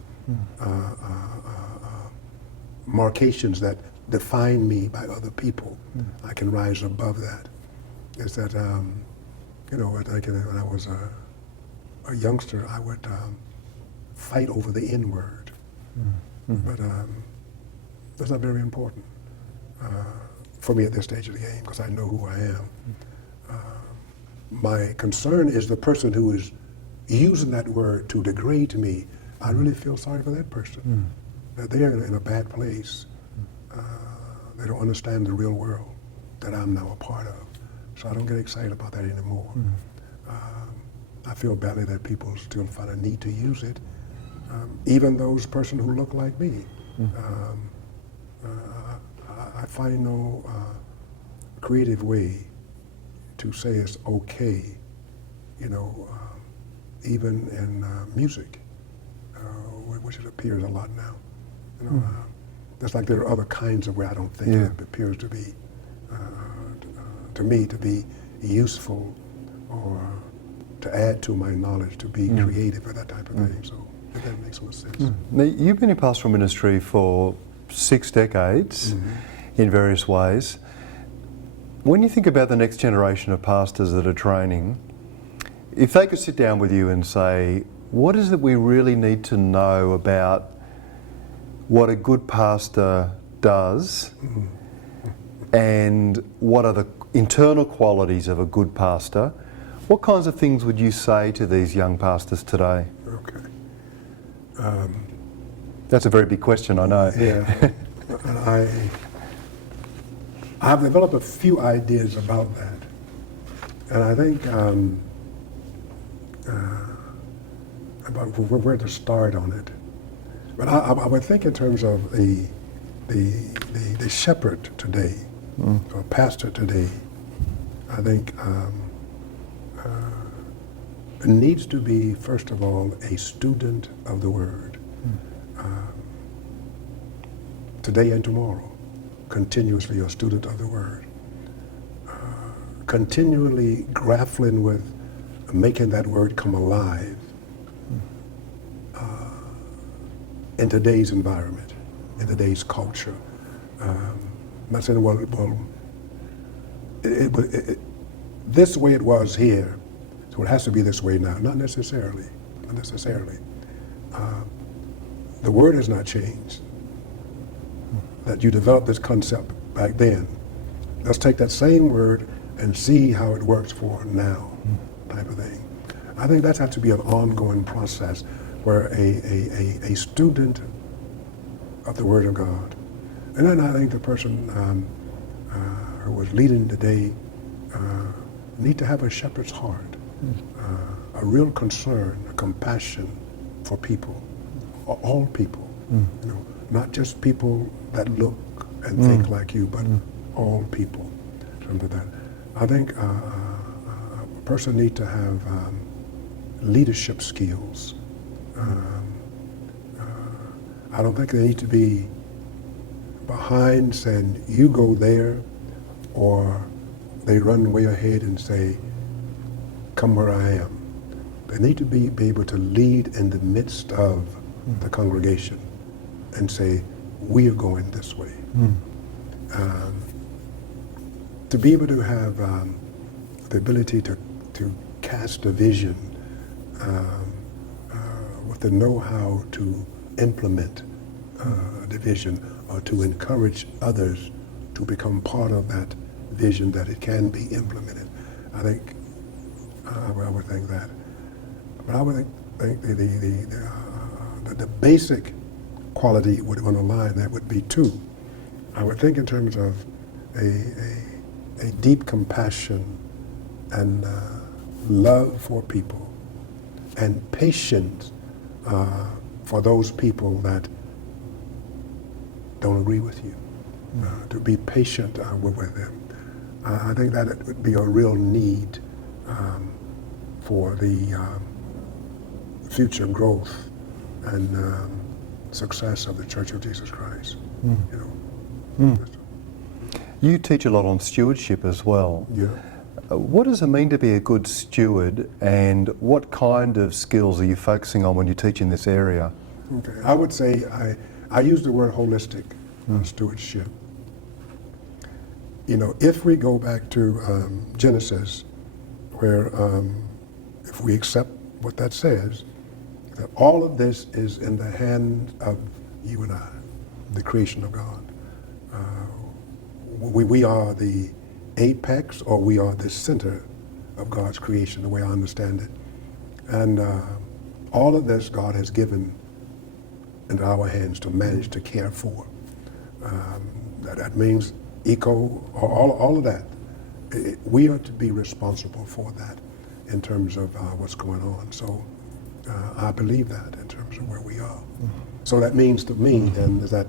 markations that define me by other people. I can rise above that. Is that, when I was a youngster, I would fight over the N-word. But that's not very important for me at this stage of the game, because I know who I am. My concern is the person who is using that word to degrade me. I really feel sorry for that person. That they're in a bad place. They don't understand the real world that I'm now a part of. So I don't get excited about that anymore. I feel badly that people still find a need to use it. Even those persons who look like me. I find no creative way to say it's okay, even in music, which it appears a lot now. Just like there are other kinds of way I don't think it appears to be, to me, to be useful or to add to my knowledge, to be creative or that type of thing. So if that makes more sense. Now, you've been in pastoral ministry for 6 decades in various ways. When you think about the next generation of pastors that are training, if they could sit down with you and say, what is it we really need to know about what a good pastor does and what are the internal qualities of a good pastor, what kinds of things would you say to these young pastors today? Okay. That's a very big question, I know. Yeah. I've developed a few ideas about that. And I think about where to start on it. But I would think in terms of the shepherd today, or pastor today. I think it needs to be, first of all, a student of the Word. Today and tomorrow, continuously a student of the Word. Continually grappling with making that Word come alive in today's environment, in today's culture. I'm not saying, this way it was here, so it has to be this way now. Not necessarily. Not necessarily. The Word has not changed. That you developed this concept back then. Let's take that same word and see how it works for now, type of thing. I think that has to be an ongoing process where a student of the Word of God, and then I think the person who was leading today need to have a shepherd's heart, a real concern, a compassion for people, all people, not just people that look and think like you, but all people. Something like that. I think a person needs to have leadership skills. I don't think they need to be behind saying, you go there, or they run way ahead and say, come where I am. They need to be able to lead in the midst of the congregation and say, we are going this way. To be able to have the ability to cast a vision with the know-how to implement the vision or to encourage others to become part of that vision that it can be implemented. I think I would think that. But I would think the basic quality would underline that would be two. I would think in terms of a deep compassion and love for people and patience for those people that don't agree with you. To be patient with them. I think that it would be a real need for the future growth and success of the Church of Jesus Christ. You teach a lot on stewardship as well. Yeah. What does it mean to be a good steward, and what kind of skills are you focusing on when you teach in this area? Okay. I would say I use the word holistic stewardship. If we go back to Genesis, where if we accept what that says, that all of this is in the hand of you and I, the creation of God. We are the apex, or we are the center of God's creation, the way I understand it. And all of this God has given into our hands to manage, to care for. That means all of that. We are to be responsible for that in terms of what's going on. So I believe that in terms of where we are. So that means to me then is that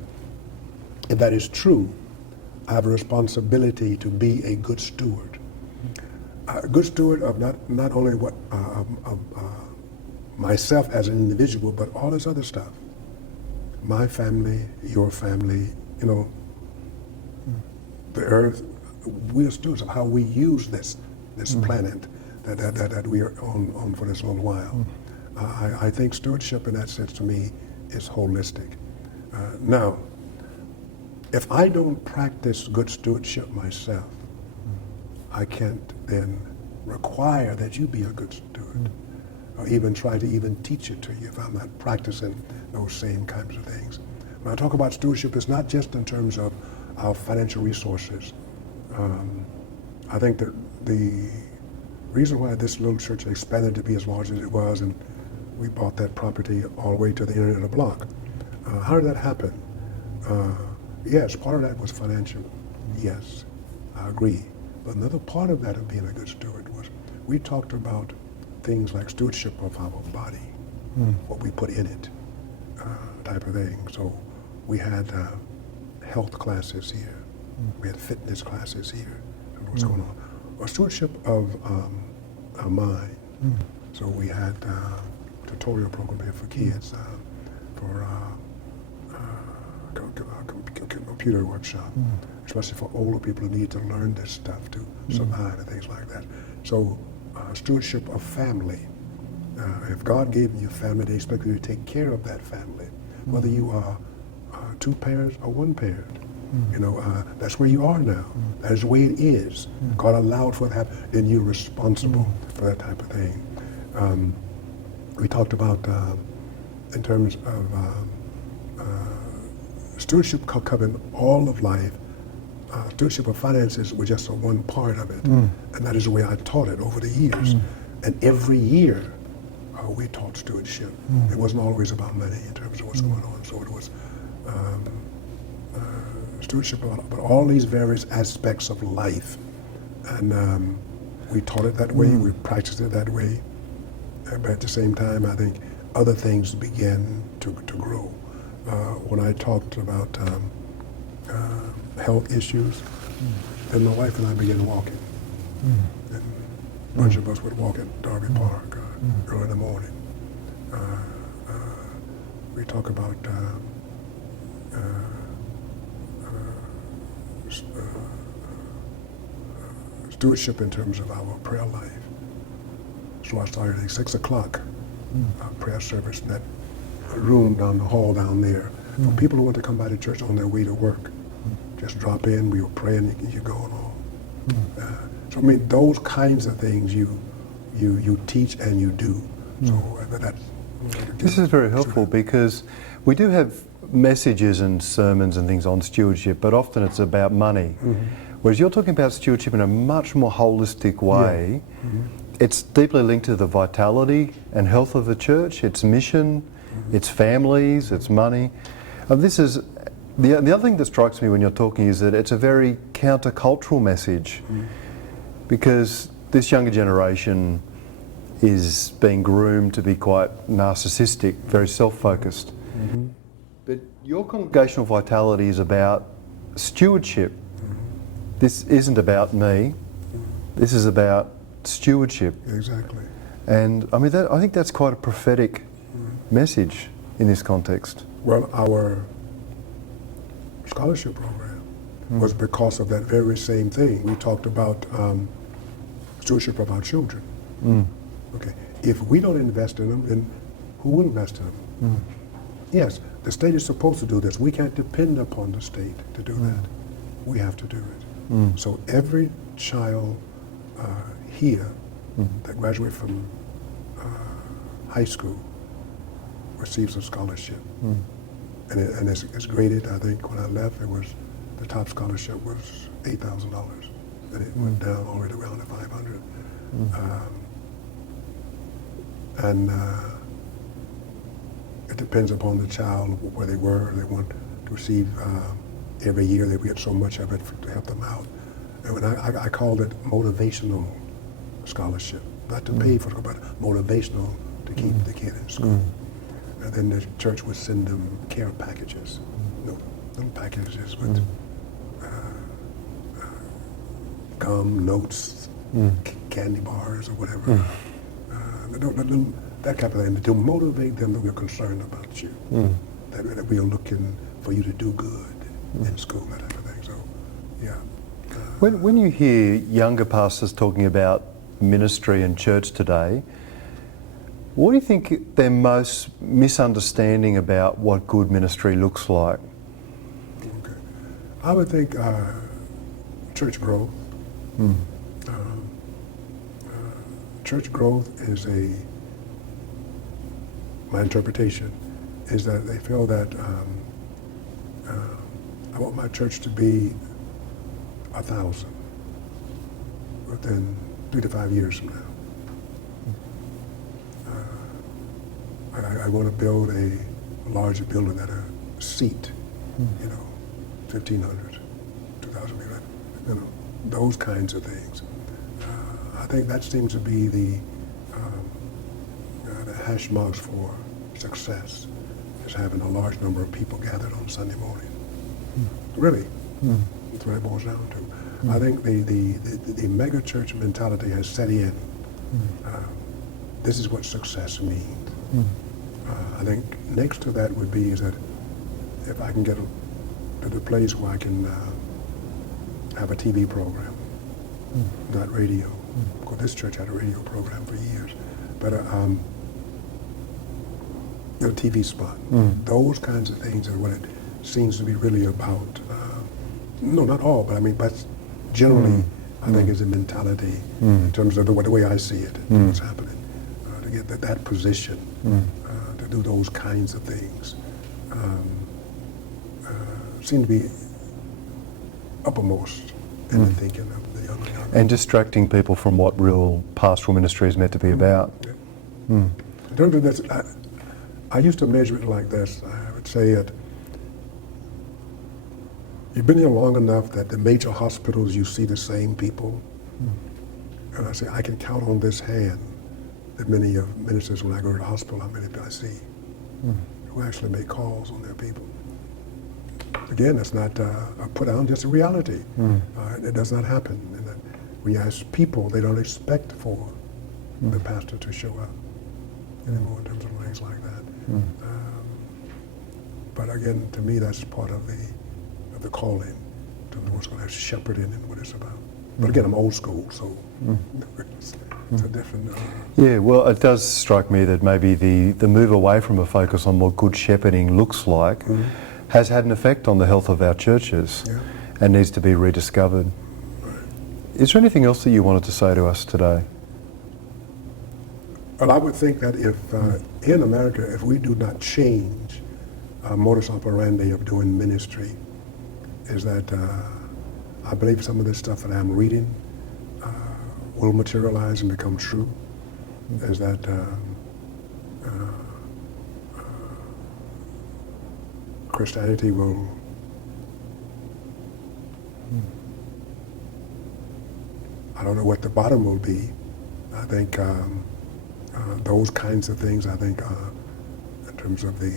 if that is true, I have a responsibility to be a good steward. A good steward of not only what of myself as an individual, but all this other stuff. My family, your family, the earth. We are stewards of how we use this planet that we are on for this little while. I think stewardship in that sense to me is holistic. Now, if I don't practice good stewardship myself, I can't then require that you be a good steward, or even try to even teach it to you if I'm not practicing those same kinds of things. When I talk about stewardship, it's not just in terms of our financial resources. I think that the reason why this little church expanded to be as large as it was, and we bought that property all the way to the end of the block. How did that happen? Yes, part of that was financial. Yes, I agree. But another part of that of being a good steward was we talked about things like stewardship of our body, what we put in it, type of thing. So we had health classes here. We had fitness classes here. And what's going on? Or stewardship of our mind. So we had a tutorial program here for kids, for computer workshop, especially for older people who need to learn this stuff to survive and things like that. So stewardship of family. If God gave you a family, they expect you to take care of that family, whether you are two parents or one parent. That's where you are now. That is the way it is. God allowed for that, and you're responsible for that type of thing. We talked about, in terms of stewardship covering all of life. Stewardship of finances was just one part of it, and that is the way I taught it over the years. And every year, we taught stewardship. It wasn't always about money in terms of what's going on. So it was stewardship about all these various aspects of life. And we taught it that way, we practiced it that way. But at the same time, I think other things began to grow. When I talked about health issues, then my wife and I began walking. And a bunch of us would walk at Darby Park early in the morning. We talk about stewardship in terms of our prayer life. So I started at 6 o'clock prayer service in that room down the hall down there for people who want to come by the church on their way to work. Just drop in, we were praying, you're going on. So I mean, those kinds of things you teach and you do. So that's... This is very helpful because we do have messages and sermons and things on stewardship, but often it's about money. Whereas you're talking about stewardship in a much more holistic way. It's deeply linked to the vitality and health of the church, its mission, its families, its money. This is the other thing that strikes me when you're talking is that it's a very countercultural message, because this younger generation is being groomed to be quite narcissistic, very self-focused. But your congregational vitality is about stewardship. This isn't about me. This is about stewardship. Exactly. And I mean, I think that's quite a prophetic message in this context. Well, our scholarship program was because of that very same thing. We talked about stewardship of our children. Okay, if we don't invest in them, then who will invest in them? Yes, the state is supposed to do this. We can't depend upon the state to do that. We have to do it. So every child here that graduates from high school receives a scholarship. And it's graded, I think when I left, the top scholarship was $8,000. And it went down all the way to around 500. And it depends upon the child, where they were. They want to receive every year. They get so much of it to help them out. And I called it motivational scholarship, not to pay for it, but motivational to keep the kid in school. And then the church would send them care packages, little packages with gum, notes, candy bars, or whatever. That kind of thing, to motivate them that we're concerned about you, that we are looking for you to do good in school, that type of thing. So, yeah. When you hear younger pastors talking about ministry and church today, what do you think they're most misunderstanding about what good ministry looks like? Okay. I would think church growth. Church growth is my interpretation is that they feel that I want my church to be 1,000 within 3 to 5 years from now. I want to build a larger building that a seat, 1,500, 2,000 people, those kinds of things. I think that seems to be the hash marks for success, is having a large number of people gathered on Sunday morning. Really, that's what it boils down to. I think the mega church mentality has set in. This is what success means. I think next to that would be is that if I can get to the place where I can have a TV program, not radio. Because this church had a radio program for years, but a TV spot. Those kinds of things are what it seems to be really about. No, not all, but I mean, but generally, I think is a mentality in terms of the way I see it, what's happening, to get that position, to do those kinds of things, seem to be uppermost in the thinking of the younger. And distracting people from what real pastoral ministry is meant to be about. In terms of this, I used to measure it like this. I would say that you've been here long enough that the major hospitals, you see the same people. And I say, I can count on this hand that many of ministers, when I go to the hospital, how many I see who actually make calls on their people. Again, it's not a put down, just a reality. It does not happen. And that when you ask people, they don't expect for the pastor to show up anymore in terms of things like that. But again, to me, that's part of the calling to what's going to shepherd in and what it's about. But again, I'm old school, so it's a different... Yeah, well, it does strike me that maybe the move away from a focus on what good shepherding looks like has had an effect on the health of our churches and needs to be rediscovered. Is there anything else that you wanted to say to us today? Well, I would think that if in America, if we do not change our modus operandi of doing ministry, is that I believe some of this stuff that I'm reading will materialize and become true. Is that Christianity will I don't know what the bottom will be. I think those kinds of things, I think in terms of the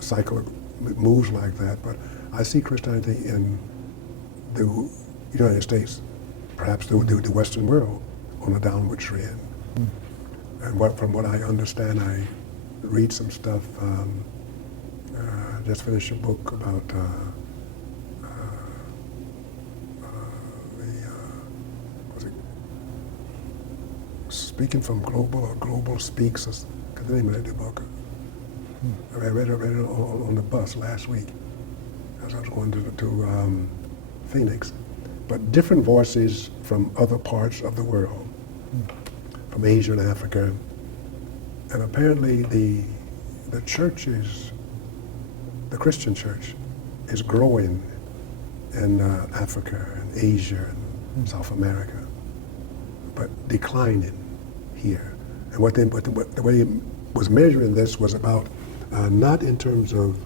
cycle, it moves like that. But I see Christianity in the United States, perhaps the Western world, on a downward trend. And from what I understand, I read some stuff, just finished a book about Speaking from Global or Global Speaks, is the name of that book. I read it on the bus last week as I was going to Phoenix. But different voices from other parts of the world, from Asia and Africa. And apparently the church is, the Christian church is growing in Africa and Asia and South America, but declining here. And the way it was measuring this was about not in terms of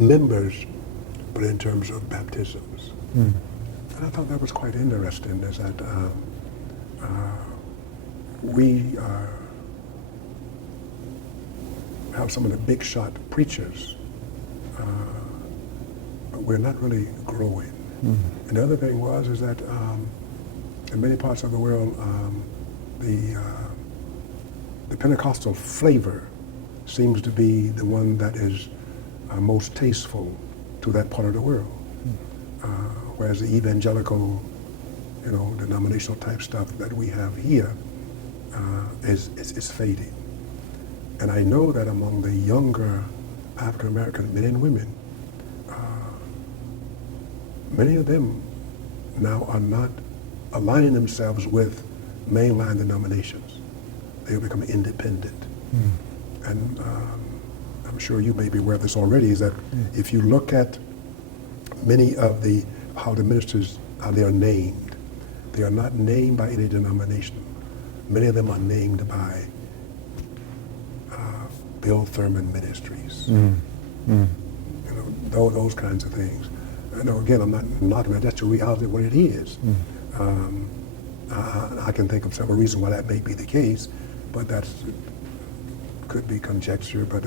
members, but in terms of baptisms. And I thought that was quite interesting, is that we have some of the big shot preachers, but we're not really growing. And the other thing is that in many parts of the world, the Pentecostal flavor seems to be the one that is most tasteful to that part of the world. Whereas the evangelical, denominational type stuff that we have here is fading. And I know that among the younger African American men and women, many of them now are not aligning themselves with mainline denominations. They are becoming independent. And I'm sure you may be aware of this already, is that if you look at many of how the ministers, how they are named, they are not named by any denomination. Many of them are named by Bill Thurmond Ministries. Those kinds of things. Again, I'm not knocking that. That's the reality of what it is. I can think of several reasons why that may be the case, but that could be conjecture. But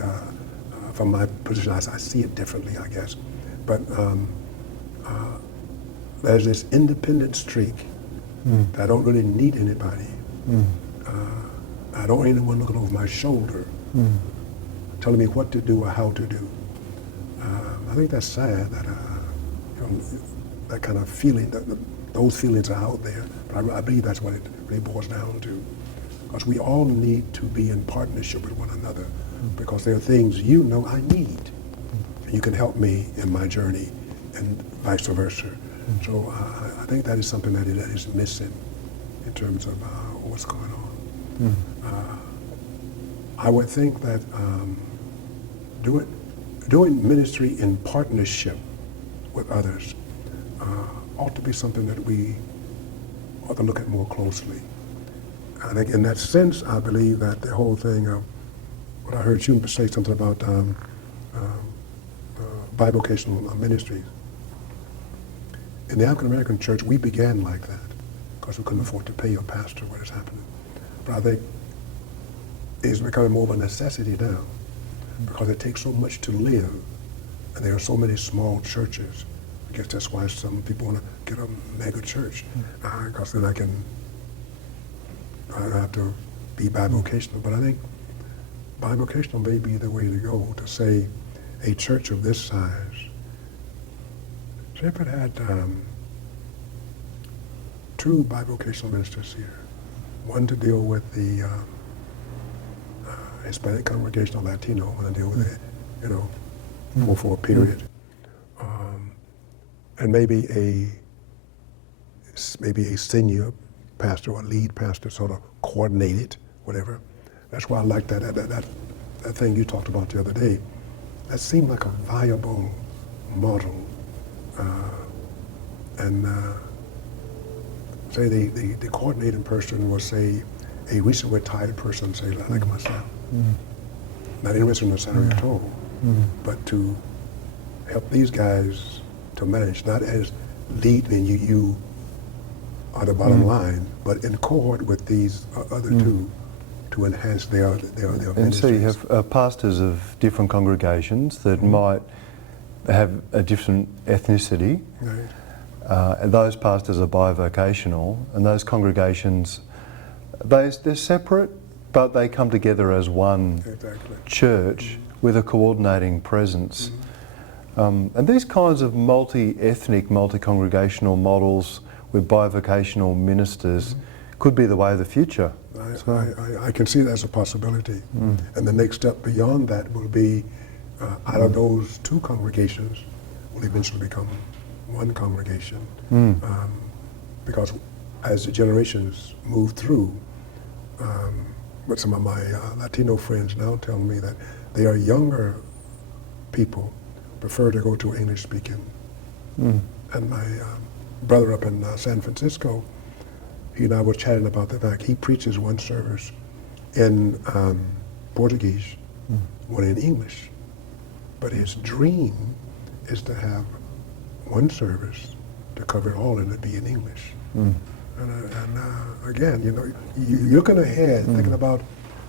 from my position, I see it differently, I guess. But there's this independent streak that I don't really need anybody. I don't need anyone looking over my shoulder, telling me what to do or how to do. I think that's sad that that kind of feeling, those feelings are out there. But I believe that's what it really boils down to. Because we all need to be in partnership with one another, because there are things I need. And you can help me in my journey, and vice versa. So I think that is something that is missing in terms of what's going on. I would think that doing ministry in partnership with others ought to be something that we ought to look at more closely. I think in that sense, I believe that the whole thing of what I heard you say something about bivocational ministries. In the African-American church, we began like that because we couldn't afford to pay a pastor what is happening. But I think it's becoming more of a necessity now because it takes so much to live, and there are so many small churches. I guess that's why some people want to get a mega church, because then I don't have to be bivocational. But I think bivocational may be the way to go, to say a church of this size. Say if it had 2 bivocational ministers here, one to deal with the Hispanic congregation or Latino, one to deal with it, for a period, and maybe a senior pastor or lead pastor sort of coordinate it, whatever. That's why I like that thing you talked about the other day. That seemed like a viable model. Say the coordinating person was, say, a recently retired person, say, like myself. Not interested in the salary at all, but to help these guys to manage, not as lead and you are the bottom line, but in cohort with these other two to enhance their And ministries. so you have pastors of different congregations that might have a different ethnicity. Right. And those pastors are bivocational, and those congregations, they're separate, but they come together as one Exactly. church with a coordinating presence. And these kinds of multi-ethnic, multi-congregational models with bivocational ministers could be the way of the future. I can see that as a possibility. And the next step beyond that will be, out of those two congregations will eventually become one congregation. Because as the generations move through, but some of my Latino friends now tell me that they are younger people prefer to go to English speaking. And my brother up in San Francisco, he and I were chatting about the fact he preaches one service in Portuguese, one in English. But his dream is to have one service to cover it all and it be in English. Again, you know, you're looking ahead, thinking about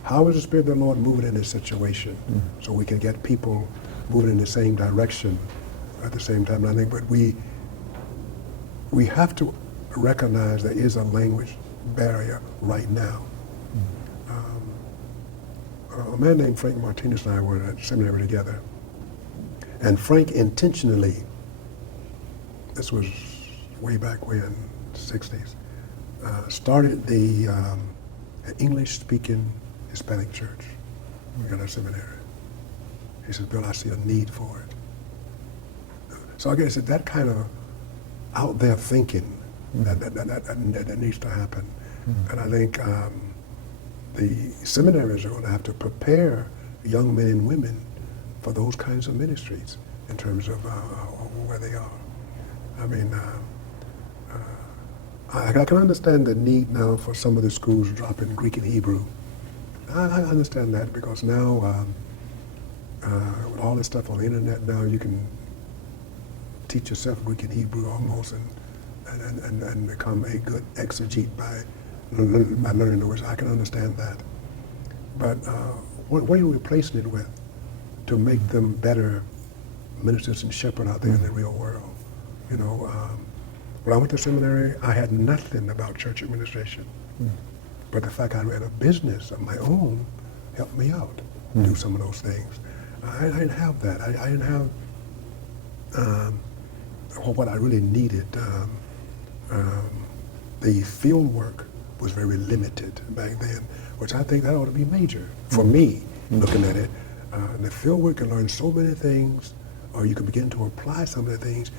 how is the Spirit of the Lord moving in this situation, so we can get people moving in the same direction at the same time. And I think, but we have to recognize there is a language barrier right now. A man named Frank Martinez and I were at seminary together, and Frank intentionally, this was way back when, 60s, started the English-speaking Hispanic church in our seminary. He said, "Bill, I see a need for it." So I guess that kind of out there thinking that needs to happen. And I think the seminaries are going to have to prepare young men and women for those kinds of ministries in terms of where they are. I mean, I can understand the need now for some of the schools dropping Greek and Hebrew. I understand that because now, with all this stuff on the internet now, you can teach yourself Greek and Hebrew almost and become a good exegete by learning the words. I can understand that. But what are you replacing it with to make them better ministers and shepherds out there in the real world? You know, when I went to seminary, I had nothing about church administration. But the fact I ran a business of my own helped me out do some of those things. I didn't have that. I didn't have what I really needed. The field work was very limited back then, which I think that ought to be major for me, looking at it. The field work can learn so many things, or you can begin to apply some of the things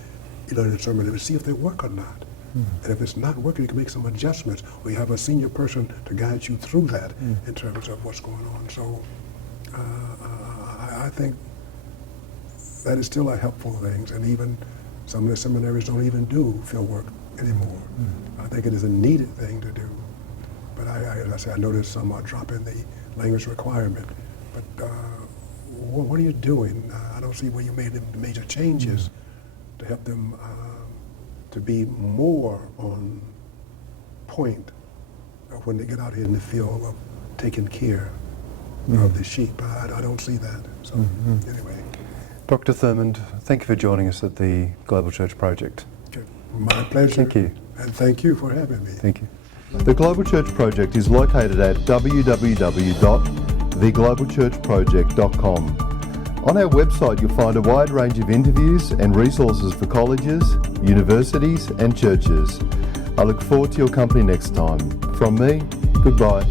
you learn in sermon and see if they work or not. And if it's not working, you can make some adjustments, or you have a senior person to guide you through that in terms of what's going on. So I think that is still a helpful thing, and even some of the seminaries don't even do field work anymore. I think it is a needed thing to do. But as I say, I noticed some are dropping the language requirement. But what are you doing? I don't see where you made the major changes to help them to be more on point when they get out here in the field of taking care of the sheep. I don't see that. So anyway. Dr. Thurmond, thank you for joining us at the Global Church Project. Okay. My pleasure. Thank you. And thank you for having me. Thank you. The Global Church Project is located at www.theglobalchurchproject.com. On our website you'll find a wide range of interviews and resources for colleges, universities and churches. I look forward to your company next time. From me, goodbye.